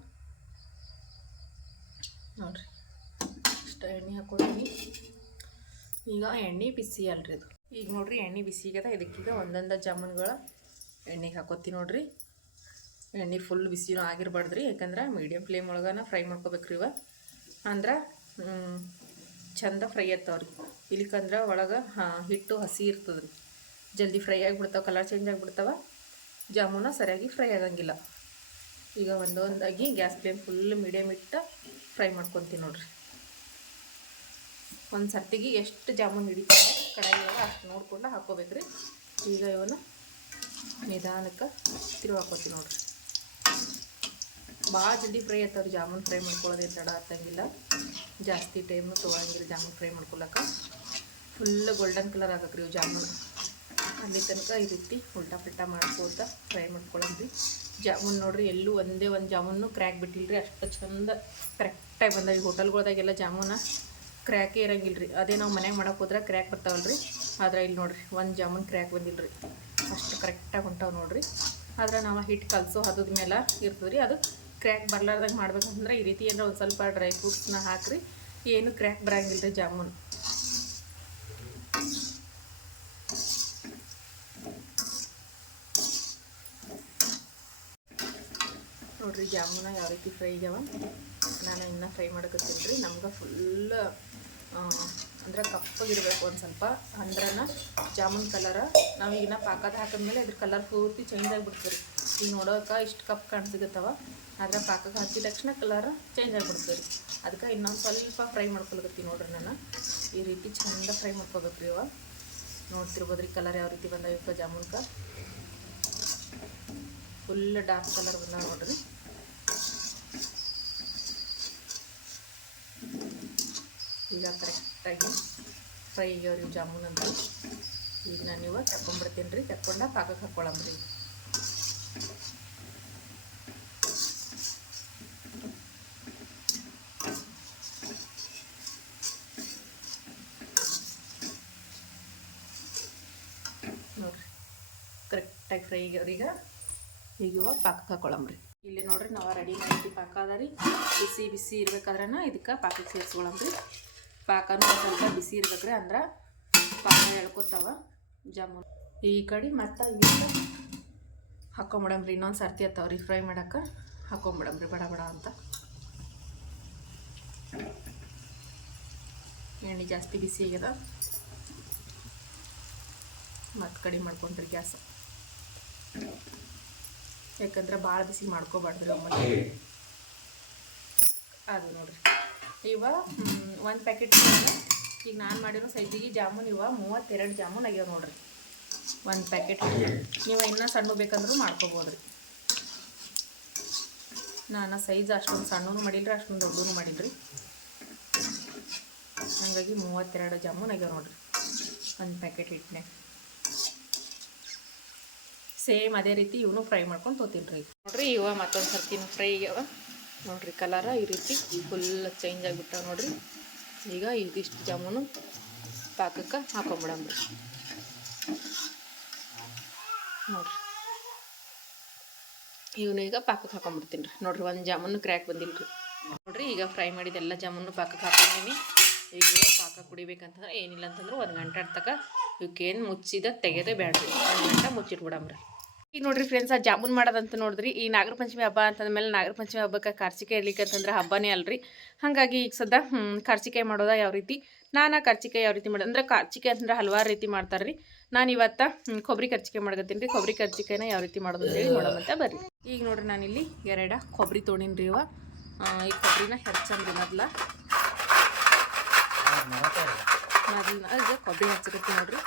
ನೋಡ್ರಿ, ಇಷ್ಟ ಎಣ್ಣೆ ಹಾಕೊಂಡಿ ಈಗ ಎಣ್ಣೆ ಬಿಸಿ ಅಲ್ರಿ ಇದು. ಈಗ ನೋಡ್ರಿ ಎಣ್ಣೆ ಬಿಸಿ ಆಗ್ಯದ ಇದಕ್ಕೀಗ ಒಂದೊಂದು ಜಾಮೂನ್ಗಳ ಎಣ್ಣೆಗೆ ಹಾಕೋತೀನಿ ನೋಡ್ರಿ. ಎಣ್ಣೆ ಫುಲ್ ಬಿಸಿನೂ ಆಗಿರ್ಬಾರ್ದು ರೀ ಯಾಕಂದ್ರೆ ಮೀಡಿಯಮ್ ಫ್ಲೇಮ್ ಒಳಗನ ಫ್ರೈ ಮಾಡ್ಕೋಬೇಕ್ರಿ ಇವ. ಅಂದ್ರೆ ಚಂದ ಫ್ರೈ ಆಗ್ತಾವ್ರಿ. ಇಲ್ಲಿಕಂದ್ರೆ ಒಳಗೆ ಹಿಟ್ಟು ಹಸಿ ಇರ್ತದ್ರಿ. ಜಲ್ದಿ ಫ್ರೈ ಆಗಿಬಿಡ್ತಾವೆ ಕಲರ್ ಚೇಂಜ್ ಆಗಿಬಿಡ್ತಾವ. ಜಾಮೂನ ಸರಿಯಾಗಿ ಫ್ರೈ ಆಗಂಗಿಲ್ಲ. ಈಗ ಒಂದೊಂದಾಗಿ ಗ್ಯಾಸ್ ಫ್ಲೇಮ್ ಫುಲ್ ಮೀಡಿಯಮ್ ಇಟ್ಟು ಫ್ರೈ ಮಾಡ್ಕೊತೀನಿ ನೋಡ್ರಿ. ಒಂದು ಸರ್ತಿಗೆ ಎಷ್ಟು ಜಾಮೂನ್ ಹಿಡಿತಾರೆ ಕಡಾಯಿ ಅಷ್ಟು ನೋಡ್ಕೊಂಡು ಹಾಕೋಬೇಕ್ರಿ ಈಗ ಇವನ್ನ ನಿಧಾನಕ್ಕೆ ತಿರುವ ಹಾಕೋತೀವಿ ನೋಡ್ರಿ. ಭಾಳ ಜಲ್ದಿ ಫ್ರೈ ಆಯ್ತಾವ್ರಿ. ಜಾಮೂನ್ ಫ್ರೈ ಮಾಡ್ಕೊಳ್ಳೋದೇನು ತಡ ಹತ್ತಂಗಿಲ್ಲ ಜಾಸ್ತಿ ಟೈಮು ತೊಗೊಳಂಗಿಲ್ಲ ಜಾಮೂನ್ ಫ್ರೈ ಮಾಡ್ಕೊಳಕ್ಕೆ ಫುಲ್ ಗೋಲ್ಡನ್ ಕಲರ್ ಆಗಕ್ರಿ ಇವು ಜಾಮೂನ್. ಅಲ್ಲಿ ತನಕ ಈ ರೀತಿ ಉಲ್ಟಾ ಪಲ್ಟಾ ಮಾಡ್ಕೋತ ಫ್ರೈ ಮಾಡ್ಕೊಳಂದ್ರಿ ಜಾಮೂನ್ ನೋಡ್ರಿ ಎಲ್ಲೂ ಒಂದೇ ಒಂದು ಜಾಮೂನು ಕ್ರ್ಯಾಕ್ ಬಿಟ್ಟಿಲ್ರಿ. ಅಷ್ಟು ಚಂದ ಕರೆಕ್ಟಾಗಿ ಬಂದಾಗ ಈ ಹೋಟೆಲ್ಗಳ್ದಾಗೆಲ್ಲ ಜಾಮೂನ ಕ್ರ್ಯಾಕೇ ಇರಂಗಿಲ್ಲ ರೀ ಅದೇ ನಾವು ಮನ್ಯಾಗ ಮಾಡಕ್ಕೆ ಹೋದ್ರೆ ಕ್ರ್ಯಾಕ್ ಬರ್ತಾವಲ್ರಿ. ಆದ್ರೆ ಇಲ್ಲಿ ನೋಡ್ರಿ, ಒಂದು ಜಾಮೂನ್ ಕ್ರ್ಯಾಕ್ ಬಂದಿಲ್ಲ ರೀ ಅಷ್ಟು ಕರೆಕ್ಟಾಗಿ ಹೊಂಟಾವೆ ನೋಡಿರಿ. ಆದ್ರೆ ನಾವು ಹಿಟ್ಟು ಕಲಸು ಹದದ ಮೇಲೆ ಇರ್ತದೆ ರೀ ಅದು ಕ್ರ್ಯಾಕ್ ಬರ್ಲಾರ್ದಂಗೆ ಮಾಡ್ಬೇಕಂದ್ರೆ ಈ ರೀತಿ ಏನಾರ ಒಂದು ಸ್ವಲ್ಪ ಡ್ರೈ ಫ್ರೂಟ್ಸ್ನ ಹಾಕ್ರಿ. ಏನು ಕ್ರ್ಯಾಕ್ ಬರಂಗಿಲ್ಲ ರೀ ಜಾಮೂನ್. ನೋಡಿರಿ ಜಾಮೂನ ಯಾವ ರೀತಿ ಫ್ರೈ ಆಗ್ಯಾವ ನಾನು ಇನ್ನೂ ಫ್ರೈ ಮಾಡಕತ್ತೀನಿ ರೀ. ನಮ್ಗೆ ಫುಲ್ ಅಂದ್ರೆ ಕಪ್ಪಗಿರಬೇಕು ಒಂದು ಸ್ವಲ್ಪ. ಅಂದ್ರನ ಜಾಮೂನ್ ಕಲರ ನಾವು ಈಗ ಪಾಕದ ಹಾಕಿದ್ಮೇಲೆ ಅದ್ರ ಕಲರ್ ಪೂರ್ತಿ ಚೇಂಜ್ ಆಗಿಬಿಡ್ತದೆ. ಈಗ ನೋಡೋಕೆ ಇಷ್ಟು ಕಪ್ ಕಾಣಿಸಿಗತ್ತವ. ಆದರೆ ಪಾಕಕ್ಕೆ ಹಾಕಿದ ತಕ್ಷಣ ಕಲರ್ ಚೇಂಜ್ ಆಗಿಬಿಡ್ತೀವಿ ಅದಕ್ಕೆ ಇನ್ನೊಂದು ಸ್ವಲ್ಪ ಫ್ರೈ ಮಾಡ್ಕೊಳಕತ್ತೀನಿ ನೋಡ್ರಿ ನಾನು. ಈ ರೀತಿ ಚಂದ ಫ್ರೈ ಮಾಡ್ಕೋಬೇಕು ರೀ ಇವ. ನೋಡ್ತಿರ್ಬೋದು ರೀ ಕಲರ್ ಯಾವ ರೀತಿ ಬಂದಾವ ಜಾಮೂನ್ಕ. ಫುಲ್ ಡಾರ್ಕ್ ಕಲರ್ ಬಂದಾವ ನೋಡ್ರಿ. ಈಗ ಕರೆಕ್ಟಾಗಿ ಫ್ರೈ ಆಗ್ಯಾವ್ರಿ ಜಾಮೂನ್ ಅಂತ ಈಗ ನಾನು ಇವಾಗ ತಕ್ಕೊಂಡ್ಬಿಡ್ತೀನಿ ರೀ. ತಕ್ಕೊಂಡ ಪಾಕಕ್ಕೆ ಹಾಕ್ಕೊಳ್ಳಂಬ್ರಿ ನೋಡ್ರಿ. ಕರೆಕ್ಟಾಗಿ ಫ್ರೈ ಈಗ ಈಗ ಇವಾಗ ಪಾಕಕ್ಕೆ ಹಾಕ್ಕೊಳ್ಳಂಬ್ರಿ ಇಲ್ಲಿ ನೋಡ್ರಿ ನಾವು ರೆಡಿ ಮಾಡಿ ಪಾಕ ಅದ ರೀ. ಬಿಸಿ ಬಿಸಿ ಇರ್ಬೇಕಾದ್ರೆ ಇದಕ್ಕೆ ಪಾಕಕ್ಕೆ ಸೇರಿಸ್ಕೊಳಮ್ರಿ ಪಾಕನೂ ಸ್ವಲ್ಪ ಬಿಸಿ ಇರ್ಬೇಕ್ರಿ ಅಂದ್ರೆ ಪಾಕ ಎಳ್ಕೊತಾವ ಜಾಮೂನ್. ಈ ಕಡೆ ಮತ್ತು ಹಾಕೊಂಬಿಡಮ್ರಿ ಇನ್ನೊಂದು ಸರ್ತಿ ಅತ್ತಾವ್ರಿ ಫ್ರೈ ಮಾಡಕ್ಕೆ ಹಾಕೊಂಬಿಡಮ್ರಿ ಬಡ ಬಡ ಅಂತ. ಎಣ್ಣೆ ಜಾಸ್ತಿ ಬಿಸಿ ಆಗ್ಯದ. ಮತ್ತು ಕಡಿಮೆ ಮಾಡ್ಕೊಂಡ್ರಿ ಗ್ಯಾಸ್. ಯಾಕಂದ್ರೆ ಭಾಳ ಬಿಸಿ ಮಾಡ್ಕೋಬಾರ್ದ್ರಿ ಅಮ್ಮ ಅದು ನೋಡ್ರಿ. ಇವ ಒಂದು ಪ್ಯಾಕೆಟ್ ಈಗ ನಾನು ಮಾಡಿರೋ ಸೈಜಿಗೆ ಜಾಮೂನ್ ಇವ, ಮೂವತ್ತೆರಡು ಜಾಮೂನ್ ಆಗ್ಯಾವ ನೋಡ್ರಿ. ಒಂದು ಪ್ಯಾಕೆಟ್ ನೀವು ಇನ್ನೂ ಸಣ್ಣ ಬೇಕಂದ್ರೂ ಮಾಡ್ಕೋಬೋದ್ರಿ. ನಾನು ಸೈಜ್ ಅಷ್ಟೊಂದು ಸಣ್ಣನೂ ಮಾಡಿಲ್ರಿ, ಅಷ್ಟೊಂದು ದೊಡ್ಡನೂ ಮಾಡಿಲ್ರಿ. ಹಾಗಾಗಿ ಮೂವತ್ತೆರಡು ಜಾಮೂನ್ ಆಗ್ಯಾವ ನೋಡ್ರಿ. ಒಂದು ಪ್ಯಾಕೆಟ್ ಇಟ್ಟನೆ ಸೇಮ್ ಅದೇ ರೀತಿ ಇವನು ಫ್ರೈ ಮಾಡ್ಕೊಂಡು ತೊತೀನಿ ರೀ ನೋಡ್ರಿ ಇವ ಮತ್ತೊಂದು ಸರ್ತಿನೂ ಫ್ರೈ ಆಗ್ಯಾವ. ನೋಡ್ರಿ ಕಲರ ಈ ರೀತಿ ಫುಲ್ ಚೇಂಜ್ ಆಗಿಬಿಟ್ಟಾವ ನೋಡ್ರಿ. ಈಗ ಇದಿಷ್ಟು ಜಾಮೂನು ಪಾಕಕ್ಕೆ ಹಾಕೊಂಬಿಡಮ್ರಿ ನೋಡ್ರಿ. ಇವನು ಈಗ ಪಾಕಕ್ಕೆ ಹಾಕೊಂಡ್ಬಿಡ್ತೀನಿ ರೀ. ನೋಡ್ರಿ ಒಂದು ಜಾಮೂನು ಕ್ರ್ಯಾಕ್ ಬಂದಿಲ್ಲ ರೀ. ನೋಡ್ರಿ ಈಗ ಫ್ರೈ ಮಾಡಿದ ಎಲ್ಲ ಜಾಮೂನು ಪಾಕಕ್ಕೆ ಹಾಕೊಂಡಿನಿ. ಈಗ ಪಾಕ ಕುಡಿಬೇಕಂತಂದ್ರೆ ಏನಿಲ್ಲ ಅಂತಂದ್ರೆ ಒಂದು ಗಂಟೆ ತನಕ ಇವಕ್ಕೇನು ಮುಚ್ಚಿದ ತೆಗೆದೇ ಬೇಡ್ರಿ ಒಂದು ಗಂಟೆ ಮುಚ್ಚಿಟ್ಬಿಡಮ್ರಿ ಈಗ ನೋಡ್ರಿ ಫ್ರೆಂಡ್ಸ್ ಆ ಜಾಮೂನ್ ಮಾಡೋದಂತ ನೋಡಿದ್ರಿ. ಈ ನಾಗರ ಪಂಚಮಿ ಹಬ್ಬ ಅಂತಂದ್ಮೇಲೆ ನಾಗರ ಪಂಚಮಿ ಹಬ್ಬಕ್ಕೆ ಕಾರ್ಚಿಕಾಯಿ ಇರ್ಲಿಕ್ಕೆ ಅಂತಂದ್ರೆ ಹಬ್ಬನೇ ಅಲ್ರಿ. ಹಾಗಾಗಿ ಈಗ ಸದ್ಯ ಕಾರ್ಚಿಕಾಯಿ ಮಾಡೋದ ಯಾವ ರೀತಿ? ನಾನು ಆ ಕಾರ್ಚಿಕಾಯಿ ಯಾವ ರೀತಿ ಮಾಡೋದು ಅಂದ್ರೆ ಕಾರ್ಚಿಕಾಯಿ ಅಂತಂದ್ರೆ ಹಲವಾರು ರೀತಿ ಮಾಡ್ತಾರೆ ರೀ ನಾನು ಇವತ್ತ ಕೊಬ್ಬರಿ ಕರ್ಚಿಕಾಯಿ ಮಾಡ್ಕೊತೀನಿ ರೀ. ಕೊಬ್ಬರಿ ಕರ್ಚಿಕಾಯಿನ ಯಾವ ರೀತಿ ಮಾಡೋದು ಅಂತೇಳಿ ನೋಡೋಮಂತ ಬರ್ರಿ. ಈಗ ನೋಡ್ರಿ ನಾನಿಲ್ಲಿ ಎರಡ ಕೊಬ್ಬರಿ ತೊಗೊಂಡಿನಿ ರೀ ಇವ ಈ ಕೊಬ್ಬರಿನ ಹೆಚ್ಚಂದ್ರಿ ಮೊದ್ಲ. ಮೊದ್ಲ ಕೊಬ್ಬರಿ ಹಚ್ಚಕತ್ತೀನಿ ನೋಡ್ರಿ.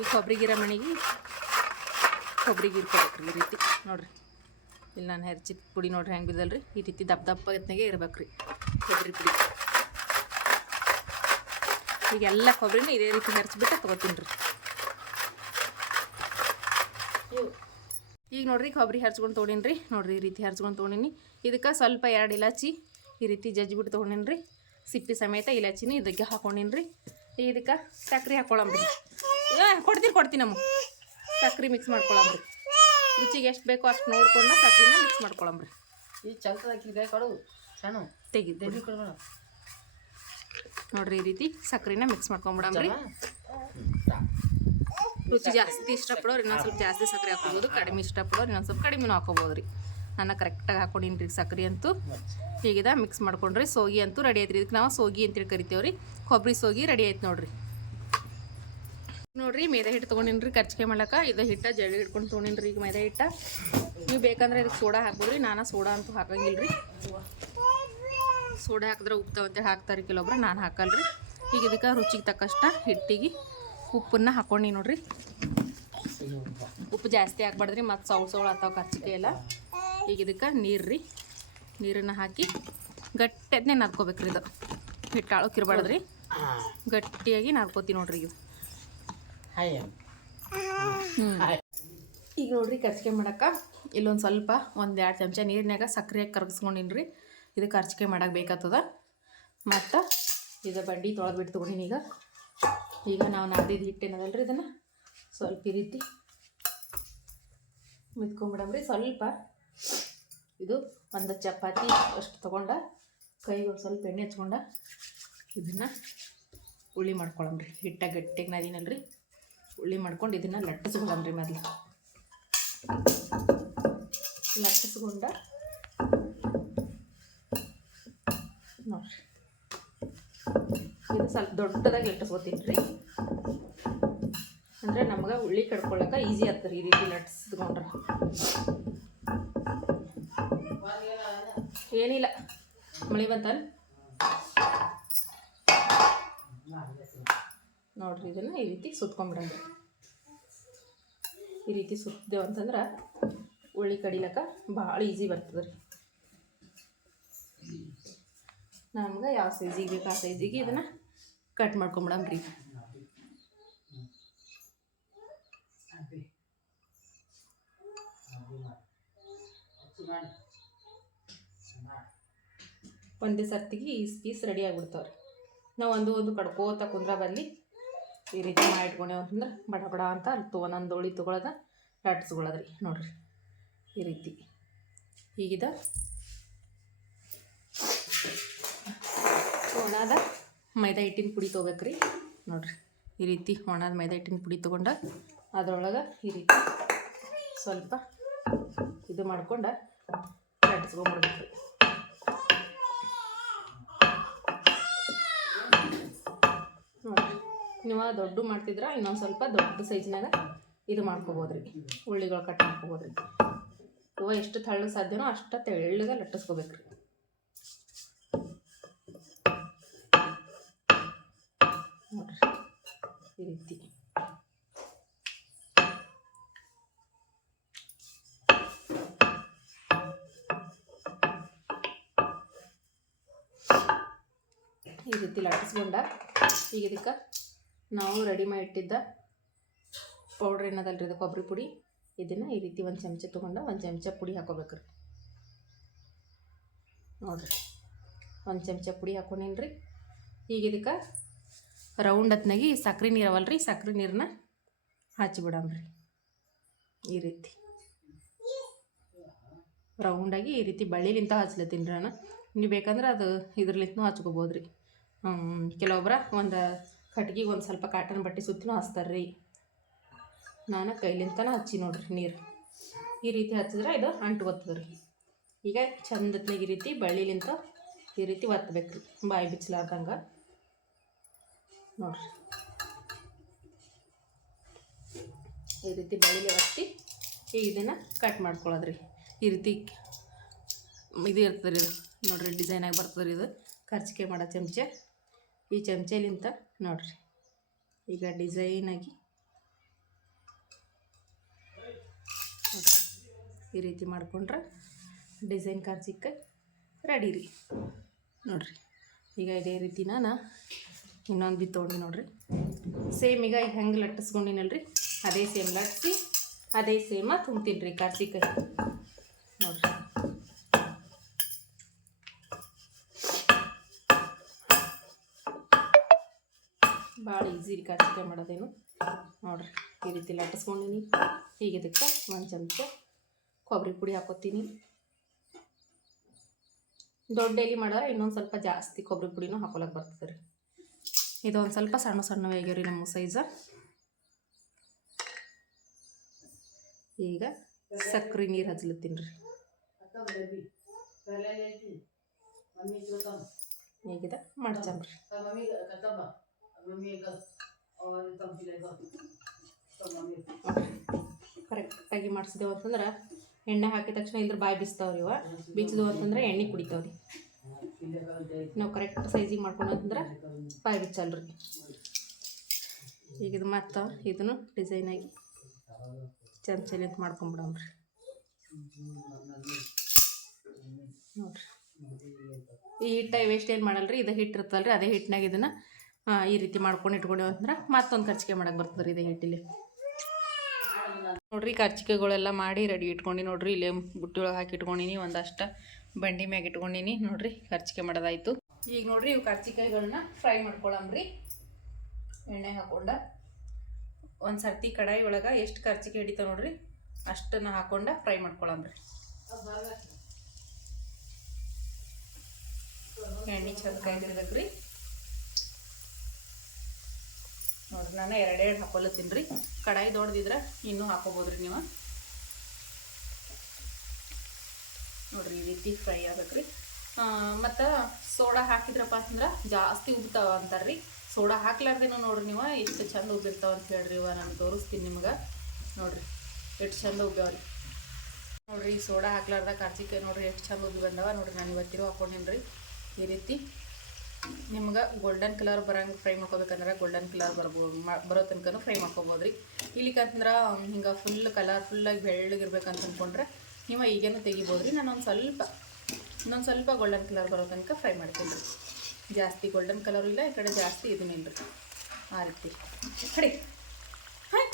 ಈ ಕೊಬ್ಬರಿ ಗಿರ ಮನೆಗೆ ಕೊಬ್ಬರಿ ರೀ ಈ ರೀತಿ. ನೋಡ್ರಿ. ಇಲ್ಲಿ ನಾನು ಹೆರ್ಚಿದ ಪುಡಿ ನೋಡ್ರಿ, ಹೆಂಗೆ ಬಿದ್ದಲ್ರಿ? ಈ ರೀತಿ ದಪ್ಪ ದಪ್ಪ ಎತ್ನಾಗೆ ಇರ್ಬೇಕ್ರಿ ಕೊಬ್ಬರಿ ಪುಡಿ. ಈಗ ಎಲ್ಲ ಕೊಬ್ಬರಿನ ಇದೇ ರೀತಿ ಹೆರ್ಚ್ಬಿಟ್ಟು ತೊಗೋತೀನಿ ರೀ ಈಗ ನೋಡ್ರಿ, ಕೊಬ್ಬರಿ ಹೆರ್ಚ್ಕೊಂಡು ತೊಗೊಂಡಿನಿ ರೀ ನೋಡ್ರಿ, ಈ ರೀತಿ ಹರ್ಚ್ಕೊಂಡು ತೊಗೊಂಡಿನಿ. ಇದಕ್ಕೆ ಸ್ವಲ್ಪ ಎರಡು ಇಲಾಚಿ ಈ ರೀತಿ ಜಜ್ಜಿಬಿಟ್ಟು ತೊಗೊಂಡಿನಿ ರೀ ಸಿಪ್ಪಿ ಸಮೇತ ಇಲಾಚಿನ ಇದಕ್ಕೆ ಹಾಕೊಂಡಿನಿ ರೀ ಇದಕ್ಕೆ ಸಕ್ರೆ ಹಾಕ್ಕೊಳಮ್ರಿ ಏ ಕೊಡ್ತೀನಿ ಕೊಡ್ತೀನಿ ನಮ್ಮ ಸಕ್ರೆ ಮಿಕ್ಸ್ ಮಾಡ್ಕೊಳಂಬ್ರಿ. ರುಚಿಗೆ ಎಷ್ಟು ಬೇಕೋ ಅಷ್ಟು ನೋಡ್ಕೊಂಡು ಸಕ್ರೆನ ಮಿಕ್ಸ್ ಮಾಡ್ಕೊಳಂಬ್ರಿ. ಈ ಚಲ್ತದ ಕೊಡು. ಸಣ್ಣ ತೆಗಿದ್ದೆ. ನೋಡ್ರಿ ಈ ರೀತಿ ಸಕ್ರೆನ ಮಿಕ್ಸ್ ಮಾಡ್ಕೊಂಬಿಡಮ್ರಿ ರುಚಿ ಜಾಸ್ತಿ ಇಷ್ಟಪಡೋರು ಇನ್ನೊಂದು ಸ್ವಲ್ಪ ಜಾಸ್ತಿ ಸಕ್ಕರೆ ಹಾಕೋಬೋದು ಕಡಿಮೆ ಇಷ್ಟಪಡೋರು ಇನ್ನೊಂದು ಸ್ವಲ್ಪ ಕಡಿಮೆನೂ ಹಾಕೋಬೋದು ರೀ ನಾನು ಕರೆಕ್ಟಾಗಿ ಹಾಕೊಂಡಿನಿ ರೀ ಸಕ್ಕರೆ ಅಂತೂ. ಹೀಗಿದೆ ಮಿಕ್ಸ್ ಮಾಡ್ಕೊಂಡ್ರಿ. ಸೋಗಿ ಅಂತೂ ರೆಡಿ ಆಯ್ತು ರೀ ಇದಕ್ಕೆ ನಾವು ಸೋಗಿ ಅಂತೇಳಿ ಕರಿತೇವೆ ರೀ ಕೊಬ್ಬರಿ ಸೋಗಿ ರೆಡಿ ಆಯ್ತು ನೋಡ್ರಿ. ನೋಡ್ರಿ, ಮೈದಾ ಹಿಟ್ಟು ತೊಗೊಂಡಿನ್ರಿ ಕಚ್ಕೆ ಮಾಡಕ್ಕೆ ಇದು ಹಿಟ್ಟ ಜಡಿ ಹಿಡ್ಕೊಂಡು ತೊಗೊಂಡಿನ್ರಿ ಈಗ ಮೈದಾ ಹಿಟ್ಟ. ನೀವು ಬೇಕಂದ್ರೆ ಇದಕ್ಕೆ ಸೋಡಾ ಹಾಕ್ಬೋದ್ರಿ. ನಾನು ಸೋಡಾ ಅಂತೂ ಹಾಕಂಗಿಲ್ಲ ರೀ ಸೋಡಾ ಹಾಕಿದ್ರೆ ಉಪ್ತಾವ ಅಂತೇಳಿ ಹಾಕ್ತಾರೆ ಕೆಲವೊಬ್ರು. ನಾನು ಹಾಕಲ್ರಿ. ಈಗ ಇದಕ್ಕೆ ರುಚಿಗೆ ತಕ್ಕಷ್ಟ ಹಿಟ್ಟಿಗೆ ಉಪ್ಪನ್ನ ಹಾಕೊಂಡು ನೋಡ್ರಿ. ಉಪ್ಪು ಜಾಸ್ತಿ ಹಾಕ್ಬಾರ್ದ್ರಿ, ಮತ್ತು ಸೌಳ್ ಸೌಳು ಆತಾವ ಕಚ್ಚಿಗೆ ಎಲ್ಲ. ಈಗ ಇದಕ್ಕೆ ನೀರು ರೀ ನೀರನ್ನು ಹಾಕಿ ಗಟ್ಟಿ ಅದನ್ನೇ ನಾದ್ಕೋಬೇಕ್ರಿ ಇದು. ಹಿಟ್ಟು ಆಳೋಕಿರ್ಬಾರ್ದ್ರಿ ಗಟ್ಟಿಯಾಗಿ ನಾದ್ಕೋತೀವಿ ನೋಡ್ರಿ ಇದು ಹಾಯ್ ಈಗ ನೋಡ್ರಿ ಕರ್ಚಿಕೆ ಮಾಡಕ್ಕೆ. ಇಲ್ಲೊಂದು ಸ್ವಲ್ಪ ಒಂದು ಎರಡು ಚಮಚ ನೀರಿನಾಗ ಸಕ್ಕರೆ ಕರ್ಗಿಸ್ಕೊಂಡಿನ್ರಿ. ರೀ ಇದು ಕರ್ಚಿಕೆ ಮಾಡಕ್ಕೆ ಬೇಕಾಗ್ತದ. ಮತ್ತು ಇದು ಬಂಡಿ ತೊಳೆದು ಬಿಟ್ಟು ತೊಗೊಂಡಿನಿ ಈಗ. ಈಗ ನಾವು ನಾದಿದ್ದು ಹಿಟ್ಟು ರೀ ಇದನ್ನು? ಸ್ವಲ್ಪ ಈ ರೀತಿ ಮಿದ್ಕೊಂಬಿಡಮ್ರಿ ಸ್ವಲ್ಪ ಇದು ಒಂದು ಚಪಾತಿ ಅಷ್ಟು ತೊಗೊಂಡ ಕೈಗೆ ಒಂದು ಸ್ವಲ್ಪ ಎಣ್ಣೆ ಹಚ್ಕೊಂಡ ಇದನ್ನು ಉಳ್ಳಿ ಮಾಡ್ಕೊಳಮ್ರಿ ಹಿಟ್ಟ ಗಟ್ಟಿಗೆ ನಾದಿನಲ್ರಿ. ಉಳ್ಳಿ ಮಾಡ್ಕೊಂಡು ಇದನ್ನು ಲಟ್ಟಿಸ್ಕೊಂಡ್ರಿ ಮೊದಲು. ಲಟ್ಟಿಸ್ಕೊಂಡ ನೋಡ್ರಿ. ಇದು ಸ್ವಲ್ಪ ದೊಡ್ಡದಾಗಿ ಲಟ್ಟಿಸ್ಕೊತೀನಿ ರೀ. ಅಂದರೆ ನಮ್ಗೆ ಉಳ್ಳಿ ಕಡ್ಕೊಳಕ್ಕೆ ಈಸಿ ಆಗ್ತದೆ ಈ ರೀತಿ ಲಟ್ಟಿಸ್ಕೊಂಡ್ರೆ. ಏನಿಲ್ಲ. ಮಳೆ ಬಂತನ್? ನೋಡ್ರಿ, ಇದನ್ನು ಈ ರೀತಿ ಸುತ್ಕೊಂಡ್ಬಿಡೋದು ಈ ರೀತಿ ಸುತ್ತಿದೆವು ಅಂತಂದ್ರೆ ಉಳ್ಳಿ ಕಡಿಲಕ್ಕ ಭಾಳ ಈಸಿ ಬರ್ತದೆ ರೀ ನಮ್ಗೆ ಯಾವ ಸೈಜಿಗೆ ಬೇಕು ಆ ಸೈಜಿಗೆ ಇದನ್ನು ಕಟ್ ಮಾಡ್ಕೊಂಬಿಡಮ್ರಿ ಒಂದೇ ಸರ್ತಿಗೆ ಈ ಪೀಸ್ ರೆಡಿ ಆಗಿಬಿಡ್ತಾವ್ರಿ. ನಾವು ಒಂದು ಒಂದು ಕಡ್ಕೋತ ಕುಂದ್ರ ಬರಲಿ ಈ ರೀತಿ ಮಾಡಿ ಇಟ್ಕೊಂಡೇವು ಅಂತಂದ್ರೆ ಬಡ ಬಡ ಅಂತ ಅಲ್ಲಿ ಒಂದೊಂದು ದೋಳಿ ತೊಗೊಳೋದ ಲಟ್ಸ್ಕೊಳ್ಳೋದ್ರಿ ನೋಡಿರಿ ಈ ರೀತಿ. ಈಗಿದ ಒಣದ ಮೈದಾ ಹಿಟ್ಟಿನ ಪುಡಿ ತೊಗೋಬೇಕ್ರಿ ನೋಡಿರಿ. ಈ ರೀತಿ ಒಣದ ಮೈದಾ ಹಿಟ್ಟಿನ ಪುಡಿ ತೊಗೊಂಡು ಅದರೊಳಗೆ ಈ ರೀತಿ ಸ್ವಲ್ಪ ಇದು ಮಾಡ್ಕೊಂಡು ಲಟ್ಸ್ಕೊಂಡ್ಬಿಡ್ಬೇಕ್ರಿ ನೋಡ್ರಿ ನೀವು ದೊಡ್ಡ ಮಾಡ್ತಿದ್ರೆ ಇನ್ನೊಂದು ಸ್ವಲ್ಪ ದೊಡ್ಡ ಸೈಜ್ನಾಗ ಇದು ಮಾಡ್ಕೋಬೋದ್ರಿ. ಉಳ್ಳಿಗಳು ಕಟ್ ಮಾಡ್ಕೋಬೋದ್ರಿ. ಇವ ಎಷ್ಟು ತಳ್ಳಗೆ ಸಾಧ್ಯನೋ ಅಷ್ಟು ತೆಳ್ಳಗೆ ಲಟ್ಟಿಸ್ಕೋಬೇಕ್ರಿ. ನೋಡ್ರಿ ಈ ರೀತಿ. ಈ ರೀತಿ ಲಟ್ಟಿಸ್ಕೊಂಡ ಈಗ ಇದಕ್ಕೆ ನಾವು ರೆಡಿ ಮಾಡಿ ಇಟ್ಟಿದ್ದ ಪೌಡ್ರ್ ಏನದಲ್ಲ ರೀ ಅದು? ಕೊಬ್ಬರಿ ಪುಡಿ. ಇದನ್ನು ಈ ರೀತಿ ಒಂದು ಚಮಚ ತೊಗೊಂಡು ಒಂದು ಚಮಚ ಪುಡಿ ಹಾಕೋಬೇಕ್ರಿ. ನೋಡ್ರಿ. ಒಂದು ಚಮಚ ಪುಡಿ ಹಾಕೊಂಡೇನ್ರಿ. ಈಗ ಇದಕ್ಕೆ ರೌಂಡ್ ಹತ್ನಾಗಿ ಸಕ್ರೆ ನೀರು ರೀ ಸಕ್ರೆ ನೀರನ್ನ ಹಚ್ಚಿಬಿಡಮ್ರಿ ಈ ರೀತಿ. ರೌಂಡಾಗಿ ಈ ರೀತಿ ಬಳ್ಳಿಲಿಂತ ಹಚ್ಲತ್ತೀನಿ ರೀ ನಾನು. ನೀವು ಬೇಕಂದ್ರೆ ಅದು ಇದ್ರಲಿಂತನೂ ಹಚ್ಕೋಬೋದು ರೀ ಕೆಲವೊಬ್ರ ಒಂದು ಕಟ್ಗಿಗೆ ಒಂದು ಸ್ವಲ್ಪ ಕಾಟನ್ ಬಟ್ಟೆ ಸುತ್ತಿನೂ ಹಚ್ತಾರೆ ರೀ ನಾನು ಕೈಲಿಂತನ ಹಚ್ಚಿ ನೋಡ್ರಿ ನೀರು. ಈ ರೀತಿ ಹಚ್ಚಿದ್ರೆ ಇದು ಅಂಟು ರೀ ಈಗ ಚಂದತ್ನಾಗ ಈ ರೀತಿ ಬಳ್ಳಿಲಿಂತ ಈ ರೀತಿ ಒತ್ತಬೇಕು ರೀ ಬಾಯಿ ಬಿಚ್ಚಲಾರ್ದಂಗೆ ನೋಡ್ರಿ. ಈ ರೀತಿ ಬಳ್ಳಿಲಿ ಒತ್ತಿ ಈಗ ಇದನ್ನು ಕಟ್ ಮಾಡ್ಕೊಳ್ಳೋದ್ರಿ ಈ ರೀತಿ ಇದು ಇರ್ತದೆ ರೀ ನೋಡ್ರಿ ಡಿಸೈನಾಗಿ ಬರ್ತದೆ ರೀ ಇದು. ಖರ್ಚಿಗೆ ಮಾಡೋ ಚಮಚೆ. ಈ ಚಮಚಲಿಂತ ನೋಡ್ರಿ. ಈಗ ಡಿಸೈನಾಗಿ ಈ ರೀತಿ ಮಾಡ್ಕೊಂಡ್ರೆ ಡಿಸೈನ್ ಖರ್ಚಿಕ್ಕೆ ರೆಡಿ ರೀ. ನೋಡ್ರಿ. ಈಗ ಇದೇ ರೀತಿ ನಾನು ಇನ್ನೊಂದು ಬಿ ತೊಗೊಂಡು ನೋಡ್ರಿ. ಸೇಮ್ ಈಗ ಹೆಂಗೆ ಲಟ್ಟಿಸ್ಕೊಂಡಿನಲ್ರಿ? ಅದೇ ಸೇಮ್ ಲಟ್ಟಿಸಿ, ಅದೇ ಸೇಮ ತುಂಬ್ತೀನಿ ರೀ ಕಾರ್ತಿಕಾಯಿ ನೋಡ್ರಿ ರೀ ಕಾರ್ತಿಕಾಯಿ ಮಾಡೋದೇನು? ನೋಡ್ರಿ, ಈ ರೀತಿ ಲಟ್ಟಿಸ್ಕೊಂಡಿನಿ. ಈಗ ಇದಕ್ಕೆ ಒಂದು ಚಮಚ ಕೊಬ್ಬರಿ ಪುಡಿ ಹಾಕೋತೀನಿ. ದೊಡ್ಡ ಎಲೆ ಮಾಡೋರೆ ಇನ್ನೊಂದು ಸ್ವಲ್ಪ ಜಾಸ್ತಿ ಕೊಬ್ಬರಿ ಪುಡಿನೂ ಹಾಕೊಳಕ್ಕೆ ಬರ್ತದೆ ರೀ. ಇದು ಒಂದು ಸ್ವಲ್ಪ ಸಣ್ಣ ಸಣ್ಣವೇ ರೀ ನಮ್ಮ ಸೈಜ ಈಗ ಸಕ್ಕರೆ ನೀರು ಹಚ್ಲತ್ತೀನಿ ರೀ. ಹೇಗಿದೆ ಮಾಡ್ಸಮ್ರಿ ಕರೆಕ್ಟಾಗಿ ಮಾಡಿಸಿದೆವು ಅಂತಂದ್ರೆ ಎಣ್ಣೆ ಹಾಕಿದ ತಕ್ಷಣ ಇದ್ರ ಬಾಯಿ ಬಿಸ್ತಾವ್ರಿ ಇವ. ಬಿಚ್ಚಿದವು ಅಂತಂದ್ರೆ ಎಣ್ಣೆ ಕುಡಿತಾವ್ರಿ. ನಾವು ಕರೆಕ್ಟ್ ಸೈಜಿಗೆ ಮಾಡ್ಕೊಂಡು ಅಂತಂದ್ರೆ ಬಾಯಿ ಬಿಚ್ಚಲ್ರಿ. ಈಗ ಇದು ಮತ್ತ ಇದನ್ನು ಡಿಸೈನಾಗಿ ಚಮಚಲಿ ಅಂತ ಮಾಡ್ಕೊಂಬಿಡಮ್ರಿ ನೋಡ್ರಿ. ಈ ಹಿಟ್ಟ ವೇಸ್ಟ್ ಏನು ಮಾಡಲ್ರಿ? ಇದು ಹಿಟ್ಟು ಇರ್ತಲ್ರಿ, ಅದೇ ಹಿಟ್ಟಿನಾಗ ಇದನ್ನು ಈ ರೀತಿ ಮಾಡ್ಕೊಂಡು ಇಟ್ಕೊಂಡೇವು ಅಂದ್ರೆ ಮತ್ತೊಂದು ಖರ್ಚಿಗೆ ಮಾಡಕ್ಕೆ ಬರ್ತದೆ ರೀ ಇದೇ ಹಿಟ್ಟಿಲಿ. ನೋಡ್ರಿ ಕರ್ಚಿಕೆಗಳೆಲ್ಲ ಮಾಡಿ ರೆಡಿ ಇಟ್ಕೊಂಡು ನೋಡ್ರಿ. ಇಲ್ಲೇ ಬುಟ್ಟಿ ಒಳಗೆ ಹಾಕಿ ಇಟ್ಕೊಂಡಿನಿ, ಒಂದಷ್ಟು ಬಂಡಿ ಮ್ಯಾಗ ಇಟ್ಕೊಂಡಿನಿ. ನೋಡ್ರಿ ಕರ್ಚಿಕೆ ಮಾಡೋದಾಯ್ತು. ಈಗ ನೋಡ್ರಿ, ಇವು ಕರ್ಚಿಕಾಯಿಗಳನ್ನ ಫ್ರೈ ಮಾಡ್ಕೊಳಮ್ರಿ. ಎಣ್ಣೆ ಹಾಕೊಂಡ. ಒಂದು ಸರ್ತಿ ಕಡಾಯಿ ಒಳಗೆ ಎಷ್ಟು ಕರ್ಚಿಕೆ ಹಿಡಿತಾವ ನೋಡ್ರಿ, ಅಷ್ಟನ್ನ ಹಾಕೊಂಡ ಫ್ರೈ ಮಾಡ್ಕೊಳಮ್ರಿ. ಎಣ್ಣೆ ಚಂದ ಕಾಯ್ದಿರ್ಬೇಕ್ರಿ. ನೋಡ್ರಿ, ನಾನು ಎರಡೆರಡು ಹಾಕೊಳ್ಳತ್ತೀನಿ ರೀ ಕಡಾಯಿ ದೊಡ್ದಿದ್ರೆ ಇನ್ನೂ ಹಾಕೋಬೋದ್ರಿ ನೀವು. ನೋಡ್ರಿ, ಈ ರೀತಿ ಫ್ರೈ ಆಗ್ಬೇಕ್ರಿ. ಮತ್ತು ಸೋಡಾ ಹಾಕಿದ್ರಪ್ಪ ಅಂತಂದ್ರೆ ಜಾಸ್ತಿ ಉಬ್ತಾವ ಅಂತಾರ್ರಿ. ಸೋಡಾ ಹಾಕ್ಲಾರ್ದೇನು ನೋಡ್ರಿ ನೀವು ಎಷ್ಟು ಚಂದ ಉಬ್ಬಿರ್ತಾವ ಅಂತ ಹೇಳ್ರಿ ಇವ, ನಾನು ತೋರಿಸ್ತೀನಿ ನಿಮ್ಗೆ. ನೋಡ್ರಿ, ಎಷ್ಟು ಚಂದ ಉಬ್ಬ್ಯಾವ್ರಿ ನೋಡ್ರಿ ಸೋಡಾ ಹಾಕ್ಲಾರ್ದ ಕಾರ್ಚಿಕಾಯಿ ನೋಡ್ರಿ, ಎಷ್ಟು ಚಂದ ಉಬ್ಬಿ ಬಂದವ. ನೋಡ್ರಿ, ನಾನು ಇವತ್ತಿರೋ ಹಾಕೊಂಡೇನ್ರಿ. ಈ ರೀತಿ ನಿಮ್ಗೆ ಗೋಲ್ಡನ್ ಕಲರ್ ಬರಂಗೆ ಫ್ರೈ ಮಾಡ್ಕೋಬೇಕಂದ್ರೆ ಗೋಲ್ಡನ್ ಕಲರ್ ಬರ್ಬೋದು ಬರೋ ತನಕನೂ ಫ್ರೈ ಮಾಡ್ಕೋಬೋದು ರೀ ಇಲ್ಲಿಕಂದ್ರೆ ಹಿಂಗೆ ಫುಲ್ ಕಲರ್ ಫುಲ್ಲಾಗಿ ಬೆಳ್ಳಗಿರ್ಬೇಕಂತ ಅಂದ್ಕೊಂಡ್ರೆ ನೀವು ಈಗೇನು ತೆಗಿಬೋದು ರೀ ನಾನು ಒಂದು ಸ್ವಲ್ಪ, ಇನ್ನೊಂದು ಸ್ವಲ್ಪ ಗೋಲ್ಡನ್ ಕಲರ್ ಬರೋ ತನಕ ಫ್ರೈ ಮಾಡ್ತೀನಿ. ರೀ ಜಾಸ್ತಿ ಗೋಲ್ಡನ್ ಕಲರು ಇಲ್ಲ, ಈ ಕಡೆ ಜಾಸ್ತಿ ಇದನ್ನಿಲ್ಲ ರೀ ಆ ರೀತಿ. ಕಡಿ ಹಾಂ.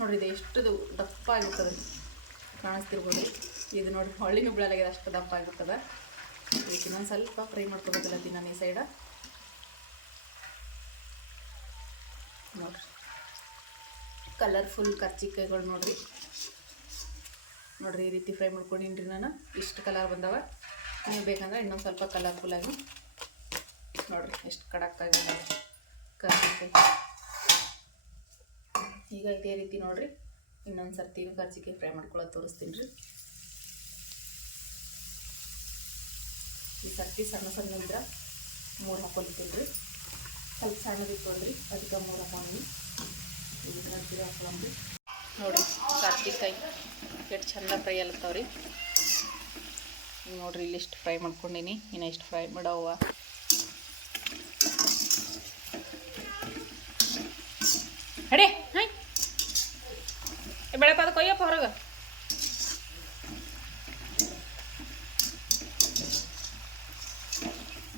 ನೋಡ್ರಿ ಇದು ಎಷ್ಟು ದಪ್ಪ ಆಗಿರ್ತದೆ. ಕಾಣಿಸ್ತಿರ್ಬೋದು. ಇದು ನೋಡಿರಿ ಹೊಳ್ಳಿನೂ ಬೀಳಲಾಗಿದೆ ಅಷ್ಟು ದಪ್ಪ ಆಗಿರ್ತದೆ. ಇನ್ನೊಂದು ಸ್ವಲ್ಪ ಫ್ರೈ ಮಾಡ್ಕೋಬೇಕಲ್ಲ ನಾನು ಈ ಸೈಡ ನೋಡ್ರಿ. ಕಲರ್ಫುಲ್ ಕರ್ಚಿಕಾಯಿಗಳು ನೋಡ್ರಿ. ನೋಡ್ರಿ ಈ ರೀತಿ ಫ್ರೈ ಮಾಡ್ಕೊಂಡಿನ್ರಿ ನಾನು. ಇಷ್ಟು ಕಲರ್ ಬಂದವ. ನೀವು ಬೇಕಂದ್ರೆ ಇನ್ನೊಂದು ಸ್ವಲ್ಪ ಕಲರ್ಫುಲ್ಲಾಗಿ ನೋಡ್ರಿ ಎಷ್ಟು ಕಡಕ್ಕಾಗಿ ಕರ್ಚಿಕಾಯಿ. ಈಗ ಇದೇ ರೀತಿ ನೋಡ್ರಿ. ಇನ್ನೊಂದು ಸರ್ತಿ ಕರ್ಚಿಕಾಯಿ ಫ್ರೈ ಮಾಡ್ಕೊಳ್ಳೋದು ತೋರಿಸ್ತೀನಿ ರೀ. ಈ ಸಕ್ಕಿ ಸಣ್ಣ ಸಣ್ಣ ಇದ್ರೆ ಮೂರು ಹಾಕೊಳ್ತೀನಿ ರೀ. ಸ್ವಲ್ಪ ಸಣ್ಣದಿತ್ತು ಅಂದ್ರಿ ಅದಕ್ಕೆ ಮೂರು ಹಾಕೊಂಡು ಇದನ್ನ ಹಾಕೊಂಡ್ರಿ ನೋಡಿ ಕರ್ಚಿಕಾಯಿ ಎಷ್ಟು ಚಂದ ಫ್ರೈ ಅಲ್ಲತ್ತವ್ರಿ ನೋಡ್ರಿ, ಇಲ್ಲಿ ಇಷ್ಟು ಫ್ರೈ ಮಾಡ್ಕೊಂಡೀನಿ, ಇನ್ನು ಇಷ್ಟು ಫ್ರೈ ಮಾಡವ ಅಡೇ ಹಾಯ್. ಬೆಳಪ ಅದು ಕೊಯ್ಯಪ್ಪ ಹೊರಗೆ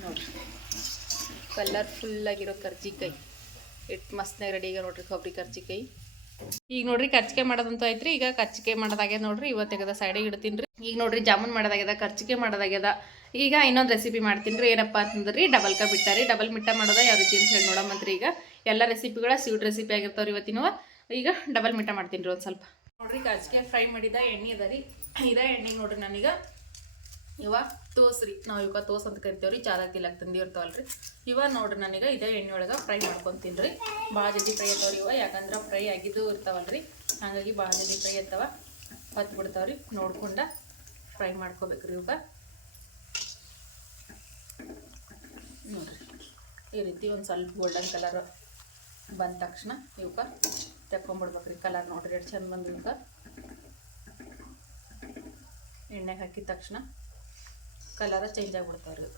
ನೋಡ್ರಿ ಕಲರ್ಫುಲ್ಲಾಗಿರೋ ಕರ್ಜಿಕಾಯಿ. ಎಷ್ಟು ಮಸ್ತ್ನಾಗ ರೆಡಿ ಈಗ ನೋಡ್ರಿ ಕೊಬ್ಬರಿ ಕರ್ಜಿಕಾಯಿ. ಈಗ ನೋಡ್ರಿ ಕರ್ಚಿಕಾಯಿ ಮಾಡೋದಂತೂ ಐತ್ರಿ, ಈಗ ಕರ್ಚಿಕಾಯಿ ಮಾಡೋದಾಗ್ಯದ ನೋಡ್ರಿ. ಇವತ್ತು ತೆಗೆದ ಸೈಡಿಗೆ ಇಡ್ತೀನಿ ರೀ ಈಗ ನೋಡ್ರಿ ಜಾಮೂನ್ ಮಾಡೋದಾಗ್ಯದ ಕರ್ಚಿಕಾಯಿ ಮಾಡೋದಾಗ್ಯದ. ಈಗ ಇನ್ನೊಂದು ರೆಸಿಪಿ ಮಾಡ್ತೀನಿ ರೀ ಏನಪ್ಪ ಅಂತಂದ್ರೆ ಡಬಲ್ ಕ ಬಿಟ್ಟಾರಿ ಡಬಲ್ ಮಿಟ್ಟ ಮಾಡೋದ ಯಾವ ರೀತಿ ಅಂತ ಹೇಳಿ ನೋಡಮ್ಮಂತ್ರಿ ಈಗ. ಎಲ್ಲ ರೆಸಿಪಿಗಳ ಸ್ವೀಟ್ ರೆಸಿಪಿ ಆಗಿರ್ತಾವ್ರಿ ಇವತ್ತಿನವ. ಈಗ ಡಬಲ್ ಮಿಟ್ಟ ಮಾಡ್ತೀನಿ ರೀ ಒಂದು ಸ್ವಲ್ಪ. ನೋಡ್ರಿ ಕರ್ಚಿಕಾಯಿ ಫ್ರೈ ಮಾಡಿದ ಎಣ್ಣೆ ಅದ ರೀ. ಇದ ಎಣ್ಣೆಗೆ ನೋಡ್ರಿ ನಾನೀಗ ಇವ ತೋಸ್ರಿ. ನಾವು ಇವಾಗ ತೋಸ್ ಅಂತ ಕರಿತೇವ್ರಿ ಚಾದಾಗ ತಿಲ್ಲಕ್ ತಂದಿರ್ತಾವಲ್ರಿ ಇವಾಗ ನೋಡ್ರಿ ನನಗೆ ಇದೇ ಎಣ್ಣೆ ಒಳಗೆ ಫ್ರೈ ಮಾಡ್ಕೊತೀನಿ ರೀ ಭಾಳ ಜಲ್ದಿ ಫ್ರೈ ಇರ್ತಾವ್ರಿ ಇವ ಯಾಕಂದ್ರೆ ಫ್ರೈ ಆಗಿದ್ದು ಇರ್ತಾವಲ್ರಿ. ಹಾಗಾಗಿ ಭಾಳ ಜಲ್ದಿ ಫ್ರೈ ಇರ್ತಾವ ಹತ್ತು ಬಿಡ್ತಾವ್ರಿ. ನೋಡ್ಕೊಂಡ ಫ್ರೈ ಮಾಡ್ಕೋಬೇಕ್ರಿ ಇವಾಗ. ನೋಡ್ರಿ. ಈ ರೀತಿ ಒಂದು ಸ್ವಲ್ಪ ಗೋಲ್ಡನ್ ಕಲರ್ ಬಂದ ತಕ್ಷಣ ಇವಕ್ಕೆ ತೆಕ್ಕೊಂಬಿಡ್ಬೇಕ್ರಿ. ಕಲರ್ ನೋಡ್ರಿ, ಎಷ್ಟು ಚಂದ ಬಂದು ಇವಕ್ಕೆ ಎಣ್ಣೆಗೆ ಹಾಕಿದ ತಕ್ಷಣ. ಕಲರ ಚೇಂಜ್ ಆಗಿಬಿಡ್ತಾವ್ರಿ ರೀ.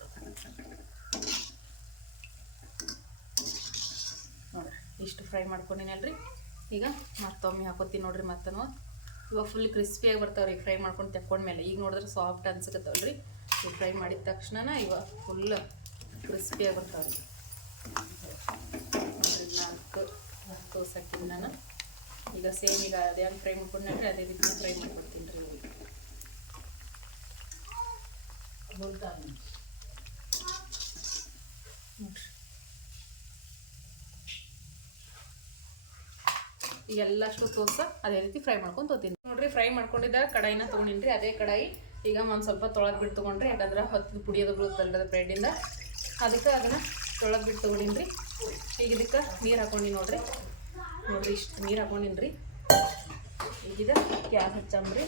ನೋಡ್ರಿ, ಇಷ್ಟು ಫ್ರೈ ಮಾಡ್ಕೊಂಡಿನಲ್ರಿ. ಈಗ ಮತ್ತೊಮ್ಮೆ ಹಾಕೋತೀನಿ ನೋಡ್ರಿ ಮತ್ತನು. ಇವಾಗ ಫುಲ್ ಕ್ರಿಸ್ಪಿಯಾಗಿ ಬರ್ತಾವ್ರಿ ಫ್ರೈ ಮಾಡ್ಕೊಂಡು ತೆಕ್ಕೊಂಡ್ಮೇಲೆ ಈಗ ನೋಡಿದ್ರೆ ಸಾಫ್ಟ್ ಅನ್ಸಕತ್ತವಲ್ರಿ. ಈಗ ಫ್ರೈ ಮಾಡಿದ ತಕ್ಷಣ ಇವಾಗ ಫುಲ್ ಕ್ರಿಸ್ಪಿಯಾಗಿ ಬರ್ತಾವ್ರಿ ನೋಡ್ರಿ, ನಾಲ್ಕು ಸೆಕೆಂಡ್ ನಾನು. ಈಗ ಸೇಮ್ ಈಗ ಅದೇ ಫ್ರೈ ಮಾಡ್ಕೊಂಡ್ರಿ ಅದೇ ರೀತಿ ಫ್ರೈ ಮಾಡ್ಕೊಡ್ತೀನಿ ರೀ. ಇವಾಗ ಅಷ್ಟು ತೋರ್ಸ, ಅದೇ ರೀತಿ ಫ್ರೈ ಮಾಡ್ಕೊಂಡು ತೋತೀನಿ. ನೋಡ್ರಿ ಫ್ರೈ ಮಾಡ್ಕೊಂಡಿದ್ದ, ಕಡಾಯಿನ ತೊಗೊಂಡಿನ್ರಿ, ಅದೇ ಕಡಾಯಿ. ಈಗ ಒಂದು ಸ್ವಲ್ಪ ತೊಳೆದು ಬಿಟ್ಟು ತೊಗೊಂಡ್ರಿ, ಯಾಕಂದ್ರೆ ಹೊತ್ತು ಪುಡಿಯೋದು ಬರುತ್ತಲ್ಲ ಬ್ರೆಡ್ಡಿಂದ ಅದಕ್ಕೆ ಅದನ್ನು ತೊಳೆದು ಬಿಟ್ಟು ತೊಗೊಂಡಿನ್ರಿ. ಈಗ ಇದಕ್ಕೆ ನೀರು ಹಾಕೊಂಡಿ ನೋಡ್ರಿ. ನೋಡ್ರಿ, ಇಷ್ಟು ನೀರು ಹಾಕೊಂಡಿನ್ರಿ. ಈಗಿದ ಗ್ಯಾಸ್ ಹಚ್ಚಂಬ್ರಿ.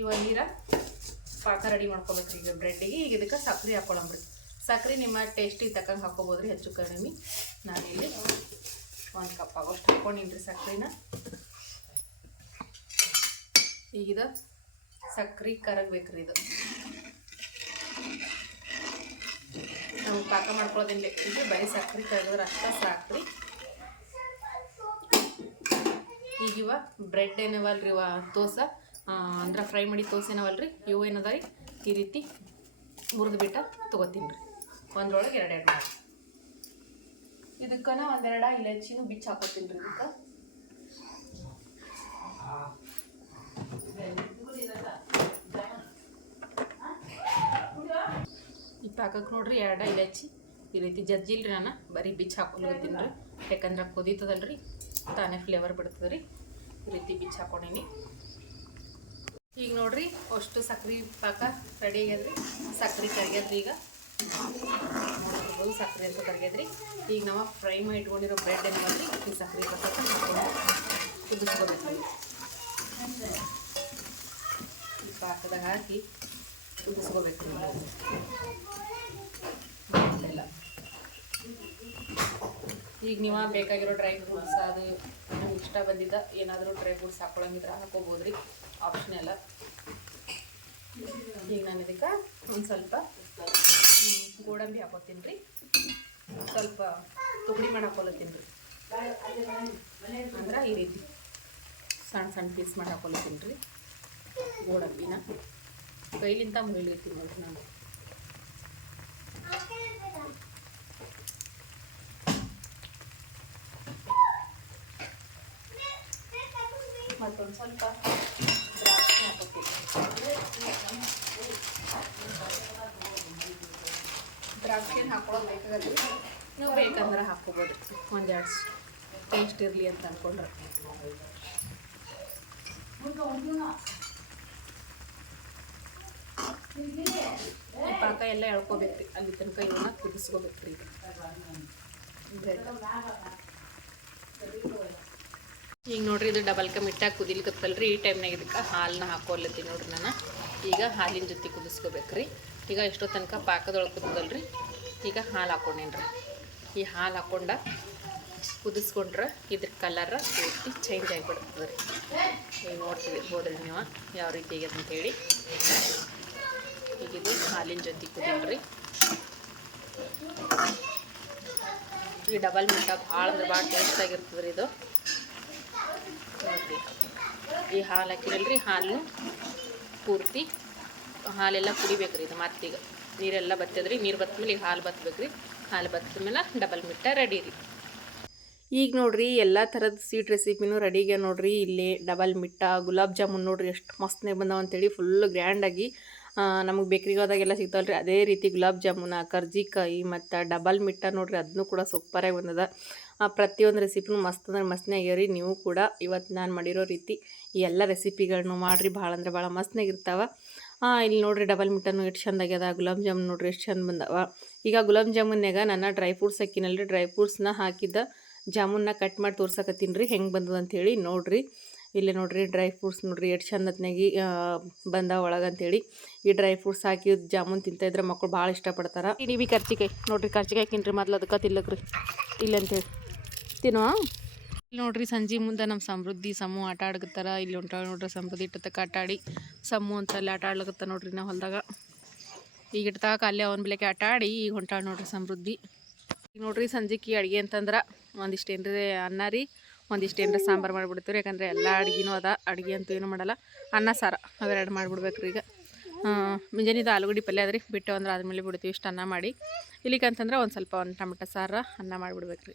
ಇವ ನೀರ ಪಾಕ ರೆಡಿ ಮಾಡ್ಕೊಬೇಕು ಈಗ ಬ್ರೆಡ್ಡಿಗೆ. ಈಗ ಇದಕ್ಕೆ ಸಕ್ರೆ ಹಾಕೊಳಂಬ್ರಿ. ಸಕ್ರೆ ನಿಮ್ಮ ಟೇಸ್ಟಿಗೆ ತಕ್ಕಂಗೆ ಹಾಕೋಬೋದ್ರಿ, ಹೆಚ್ಚು ಕಡಿಮೆ. ನಾನಿಲ್ಲಿ ಒಂದು ಕಪ್ ಆಗೋಷ್ಟು ಹಾಕೊಂಡಿನ್ರಿ ಸಕ್ರೆನ. ಈಗಿದ ಸಕ್ರೆ ಕರಗಬೇಕ್ರಿ ಇದು. ನಾವು ಪಾಕ ಮಾಡ್ಕೊಳ್ಳೋದಿಲ್ಲ ಈಗ ಬರೀ ಸಕ್ರೆ ಕರಗಿದ್ರೆ ಅಷ್ಟ ಸಾಕ್ರಿ. ಈಗಿವ ಬ್ರೆಡ್ ಏನವಲ್ರಿ ಇವ ತೋಸ ಅಂದ್ರೆ ಫ್ರೈ ಮಾಡಿ ತೋರಿಸೇನವಲ್ರಿ? ಇವು ಏನದ ರೀ ಈ ರೀತಿ ಮುರಿದು ಬಿಟ್ಟ ತೊಗೋತೀನಿ ರೀ ಒಂದ್ರೊಳಗೆ ಎರಡು ಎರಡು ಮಾಡಿ. ಇದಕ್ಕನ ಒಂದೆರಡ ಇಲಚಿನೂ ಬಿಚ್ಚಿ ಹಾಕೋತೀನಿ ರೀ ಇದಕ್ಕೆ. ಈ ಪಾಕಕ್ಕೆ ನೋಡ್ರಿ ಎರಡ ಇಲೈಚಿ ಈ ರೀತಿ ಜಜ್ಜಿಲ್ರಿ ನಾನು. ಬರೀ ಬಿಚ್ಚಿ ಹಾಕೊಳತ್ತೀನಿ ರೀ ಯಾಕಂದ್ರೆ ಕುದೀತದಲ್ರಿ, ತಾನೇ ಫ್ಲೇವರ್ ಬಿಡ್ತದೆ ರೀ ಈ ರೀತಿ ಬಿಚ್ಚಿ ಹಾಕೊಂಡೀನಿ ಈಗ ನೋಡ್ರಿ, ಅಷ್ಟು ಸಕ್ರೆ ಪಾಕ ರೆಡಿ ಆಗ್ಯದ್ರಿ. ಸಕ್ರೆ ಕರ್ಗ್ಯದ್ರಿ ಈಗ. ಸಕ್ರಿ ಅಂತ ಕರ್ಗ್ಯದ್ರಿ. ಈಗ ನಾವು ಫ್ರೈ ಮಾಡಿ ಇಟ್ಕೊಂಡಿರೋ ಬ್ರೆಡ್ ಏನು ಮಾಡಿ ಈ ಸಕ್ರೆ ಪಾಕ ಕುದಿಸ್ಕೋಬೇಕು ಈ ಪಾಕದಾಗ ಹಾಕಿ ಕುದಿಸ್ಕೋಬೇಕು ಎಲ್ಲ. ಈಗ ನೀವು ಬೇಕಾಗಿರೋ ಡ್ರೈ ಫ್ರೂಟ್ಸ್ ಅದು ಇಷ್ಟ ಬಂದಿದ್ದ, ಏನಾದರೂ ಡ್ರೈ ಫ್ರೂಟ್ಸ್ ಹಾಕ್ಕೊಳಂಗಿದ್ರೆ ಹಾಕೋಬೋದ್ರಿ. ರೀ ಆಪ್ಷನಲ್ಲ ಈಗ ನಾನು ಇದಕ್ಕೆ ಒಂದು ಸ್ವಲ್ಪ ಗೋಡಂಬಿ ಹಾಕೋತೀನಿ ರೀ. ಸ್ವಲ್ಪ ತುಗಡಿ ಮಾಡಿ ಹಾಕೊಲತ್ತೀನಿ ರೀ. ಅಂದ್ರೆ ಈ ರೀತಿ ಸಣ್ಣ ಸಣ್ಣ ಪೀಸ್ ಮಾಡಿ ಹಾಕೊಲತ್ತೀನಿ ರೀ ಗೋಡಂಬಿನ. ಕೈಲಿಂದ ಮುಗಿಲಿರ್ತೀನಿ ನೋಡ್ರಿ ನಾನು. ಮತ್ತೊಂದು ಸ್ವಲ್ಪ ದ್ರಾಕ್ಷಿ ಹಾಕೋತೀನಿ ದ್ರಾಕ್ಷಿನ ಹಾಕೊಳ್ಳೋದು ಬೇಕಾಗಲ್ಲ. ನೀವು ಬೇಕಂದ್ರೆ ಹಾಕ್ಕೋಬೋದು. ಒಂದೆರಡು ಟೇಸ್ಟ್ ಇರಲಿ ಅಂತ ಅಂದ್ಕೊಂಡ್ರೆ ಪಾಕ ಎಲ್ಲ ಎಳ್ಕೊಬೇಕ್ರಿ ಅಲ್ಲಿ ತನಕ ಇವನ್ನ ಕುದಿಸ್ಕೋಬೇಕ್ರಿ ಈಗ. ಈಗ ನೋಡ್ರಿ ಇದು ಡಬಲ್ ಕ ಮಿಟ್ಟಾಗಿ ಕುದಿಲಿಕತ್ತಲ್ರಿ. ಈ ಟೈಮ್ನಾಗ ಇದಕ್ಕೆ ಹಾಲನ್ನ ಹಾಕೋಲತ್ತೀನಿ ನೋಡ್ರಿ ನಾನು. ಈಗ ಹಾಲಿನ ಜೊತೆ ಕುದಿಸ್ಕೋಬೇಕ್ರಿ. ಈಗ ಎಷ್ಟೋ ತನಕ ಪಾಕದೊಳಗೆ ಕುದ್ದಲ್ರಿ ಈಗ ಹಾಲು ಹಾಕೊಂಡಿನ್ರಿ. ಈ ಹಾಲು ಹಾಕ್ಕೊಂಡ ಕುದಿಸ್ಕೊಂಡ್ರೆ ಇದ್ರ ಕಲರ್ ಪೂರ್ತಿ ಚೇಂಜ್ ಆಗಿಬಿಡ್ತದೆ ರೀ ಈಗ ನೋಡ್ತೀವಿ ಹೋದ್ರಿ ನೀವು ಯಾವ ರೀತಿ ಆಗ್ಯದ ಅಂತೇಳಿ ಈಗ ಇದು ಹಾಲಿನ ಜೊತೆ ಕುದಿಲ್ರಿ ಈ ಡಬಲ್ ಮಿಟ್ಟ ಭಾಳ ಅಂದ್ರೆ ಭಾಳ ಟೇಸ್ಟ್ ಆಗಿರ್ತದೆ ರೀ ಇದು. ನೋಡ್ರಿ. ಈ ಹಾಲು ಹಾಕಿರಲ್ರಿ ಹಾಲು ಪೂರ್ತಿ ಹಾಲೆಲ್ಲ ಕುಡಿಬೇಕ್ರಿ ಇದು ಮತ್ತೀಗ. ನೀರೆಲ್ಲ ಬತ್ತದ್ರಿ, ನೀರು ಬತ್ತ ಮೇಲೆ ಈಗ ಹಾಲು ಬತ್ತಬೇಕ್ರಿ ಹಾಲು ಬತ್ತ ಮೇಲೆ ಡಬಲ್ ಮಿಟ್ಟ ರೆಡಿ ರೀ. ಈಗ ನೋಡ್ರಿ ಎಲ್ಲ ಥರದ ಸ್ವೀಟ್ ರೆಸಿಪಿನೂ ರೆಡಿಗೆ ನೋಡ್ರಿ. ಇಲ್ಲಿ ಡಬಲ್ ಮಿಟ್ಟ ಗುಲಾಬ್ ಜಾಮೂನ್ ನೋಡ್ರಿ ಎಷ್ಟು ಮಸ್ತ್ನೇ ಬಂದಾವ ಅಂತೇಳಿ ಫುಲ್ ಗ್ರ್ಯಾಂಡಾಗಿ ನಮಗೆ ಬೇಕ್ರಿಗೆ ಹೋದಾಗೆಲ್ಲ ರೀ ಅದೇ ರೀತಿ ಗುಲಾಬ್ ಜಾಮೂನ, ಕರ್ಜಿಕಾಯಿ ಮತ್ತು ಡಬಲ್ ಮಿಟ್ಟ ನೋಡ್ರಿ ಅದನ್ನು ಕೂಡ ಸೂಪರಾಗಿ ಬಂದದ. ಪ್ರತಿಯೊಂದು ರೆಸಿಪಿನೂ ಮಸ್ತ್ ಅಂದ್ರೆ ಮಸ್ತ್ನೇ ರೀ ನೀವು ಕೂಡ ಇವತ್ತು ನಾನು ಮಾಡಿರೋ ರೀತಿ ಈ ಎಲ್ಲ ರೆಸಿಪಿಗಳನ್ನು ಮಾಡಿರಿ. ಭಾಳ ಅಂದ್ರೆ ಭಾಳ ಮಸ್ತ್ನಾಗಿರ್ತಾವ ಇಲ್ಲಿ ನೋಡ್ರಿ ಡಬಲ್ ಮಿಟ್ಟನು ಎಷ್ಟು ಚಂದ ಆಗ್ಯದ ಗುಲಾಬ್ ಜಾಮೂನ್ ನೋಡ್ರಿ ಎಷ್ಟು ಚಂದ ಬಂದವ. ಈಗ ಗುಲಾಬ್ ಜಾಮೂನ್ಯಾಗ ನಾನು ಡ್ರೈ ಫ್ರೂಟ್ಸ್ ಹಾಕಿನಲ್ರಿ ಡ್ರೈ ಫ್ರೂಟ್ಸ್ನ ಹಾಕಿದ್ದ ಜಾಮೂನ್ನ ಕಟ್ ಮಾಡಿ ತೋರ್ಸಕತ್ತೀನಿ ರೀ, ಹೆಂಗೆ ಬಂದದ ಅಂಥೇಳಿ ನೋಡ್ರಿ. ಇಲ್ಲಿ ನೋಡ್ರಿ ಡ್ರೈ ಫ್ರೂಟ್ಸ್ ನೋಡ್ರಿ ಎಷ್ಟು ಚಂದತ್ನಾಗಿ ಬಂದ ಒಳಗಂತೇಳಿ ಈ ಡ್ರೈ ಫ್ರೂಟ್ಸ್ ಹಾಕಿ ಜಾಮೂನ್ ತಿಂತಾ ಇದ್ರೆ ಮಕ್ಕಳು ಭಾಳ ಇಷ್ಟಪಡ್ತಾರೆ. ಇಡೀ ಬಿ ಕರ್ಚಿಕಾಯಿ, ನೋಡ್ರಿ ಕರ್ಚಿಕಾಯಿ ತಿನ್ರಿ ಮೊದ್ಲು ಅದಕ್ಕೆ ತಿಲ್ಲಕ್ರಿ. ಇಲ್ಲಂತೇಳಿ. ತಿನ್ನೋ ಇಲ್ಲಿ ನೋಡ್ರಿ ಸಂಜೆ ಮುಂದೆ ನಮ್ಮ ಸಮೃದ್ಧಿ ಸಮು ಆಟ ಆಡ್ಕತ್ತಾರ. ಇಲ್ಲಿ ಹೊಂಟಾಳ ನೋಡ್ರಿ ಸಮೃದ್ಧಿ ಇಟ್ಟತಕ್ಕ ಆಟ ಆಡಿ ಸಮೂ ಅಂತ ಅಲ್ಲಿ ಆಟ ಆಡ್ಲಕತ್ತ ನೋಡ್ರಿ ನಾವು ಹೊಲ್ದಾಗ. ಈಗ ಇಟ್ಟತಾಕ ಅಲ್ಲೇ ಅವನ ಬೆಳಗ್ಗೆ ಆಟ ಆಡಿ ಈಗ ಹೊಂಟಾಳ ನೋಡ್ರಿ ಸಮೃದ್ಧಿ. ಈಗ ನೋಡ್ರಿ ಸಂಜೆಗೆ ಅಡುಗೆ ಅಂತಂದ್ರೆ ಒಂದಿಷ್ಟು ಏನ್ರಿ ಅನ್ನ ರೀ, ಒಂದಿಷ್ಟು ಏನರ ಸಾಂಬಾರು ಮಾಡಿಬಿಡ್ತೀವಿ ಯಾಕಂದ್ರೆ ಎಲ್ಲ ಅಡುಗೆನೂ ಅದ, ಅಡುಗೆ ಅಂತೂ ಏನೂ ಮಾಡಲ್ಲ. ಅನ್ನ, ಸಾರ ಅವೆರಡು ಮಾಡಿಬಿಡ್ಬೇಕ್ರಿ ಈಗ. ಮುಂಜಾನೆದು ಆಲೂಗಡ್ಡೆ ಪಲ್ಯ ಅದ್ರಿ, ಬಿಟ್ಟು ಅಂದ್ರೆ ಆದ್ಮೇಲೆ ಬಿಡ್ತೀವಿ ಇಷ್ಟು ಅನ್ನ ಮಾಡಿ. ಇಲ್ಲಿಗಂತಂದ್ರೆ ಒಂದು ಸ್ವಲ್ಪ ಒಂದು ಟೊಮೆಟೊ ಸಾರ ಅನ್ನ ಮಾಡಿಬಿಡ್ಬೇಕ್ರಿ.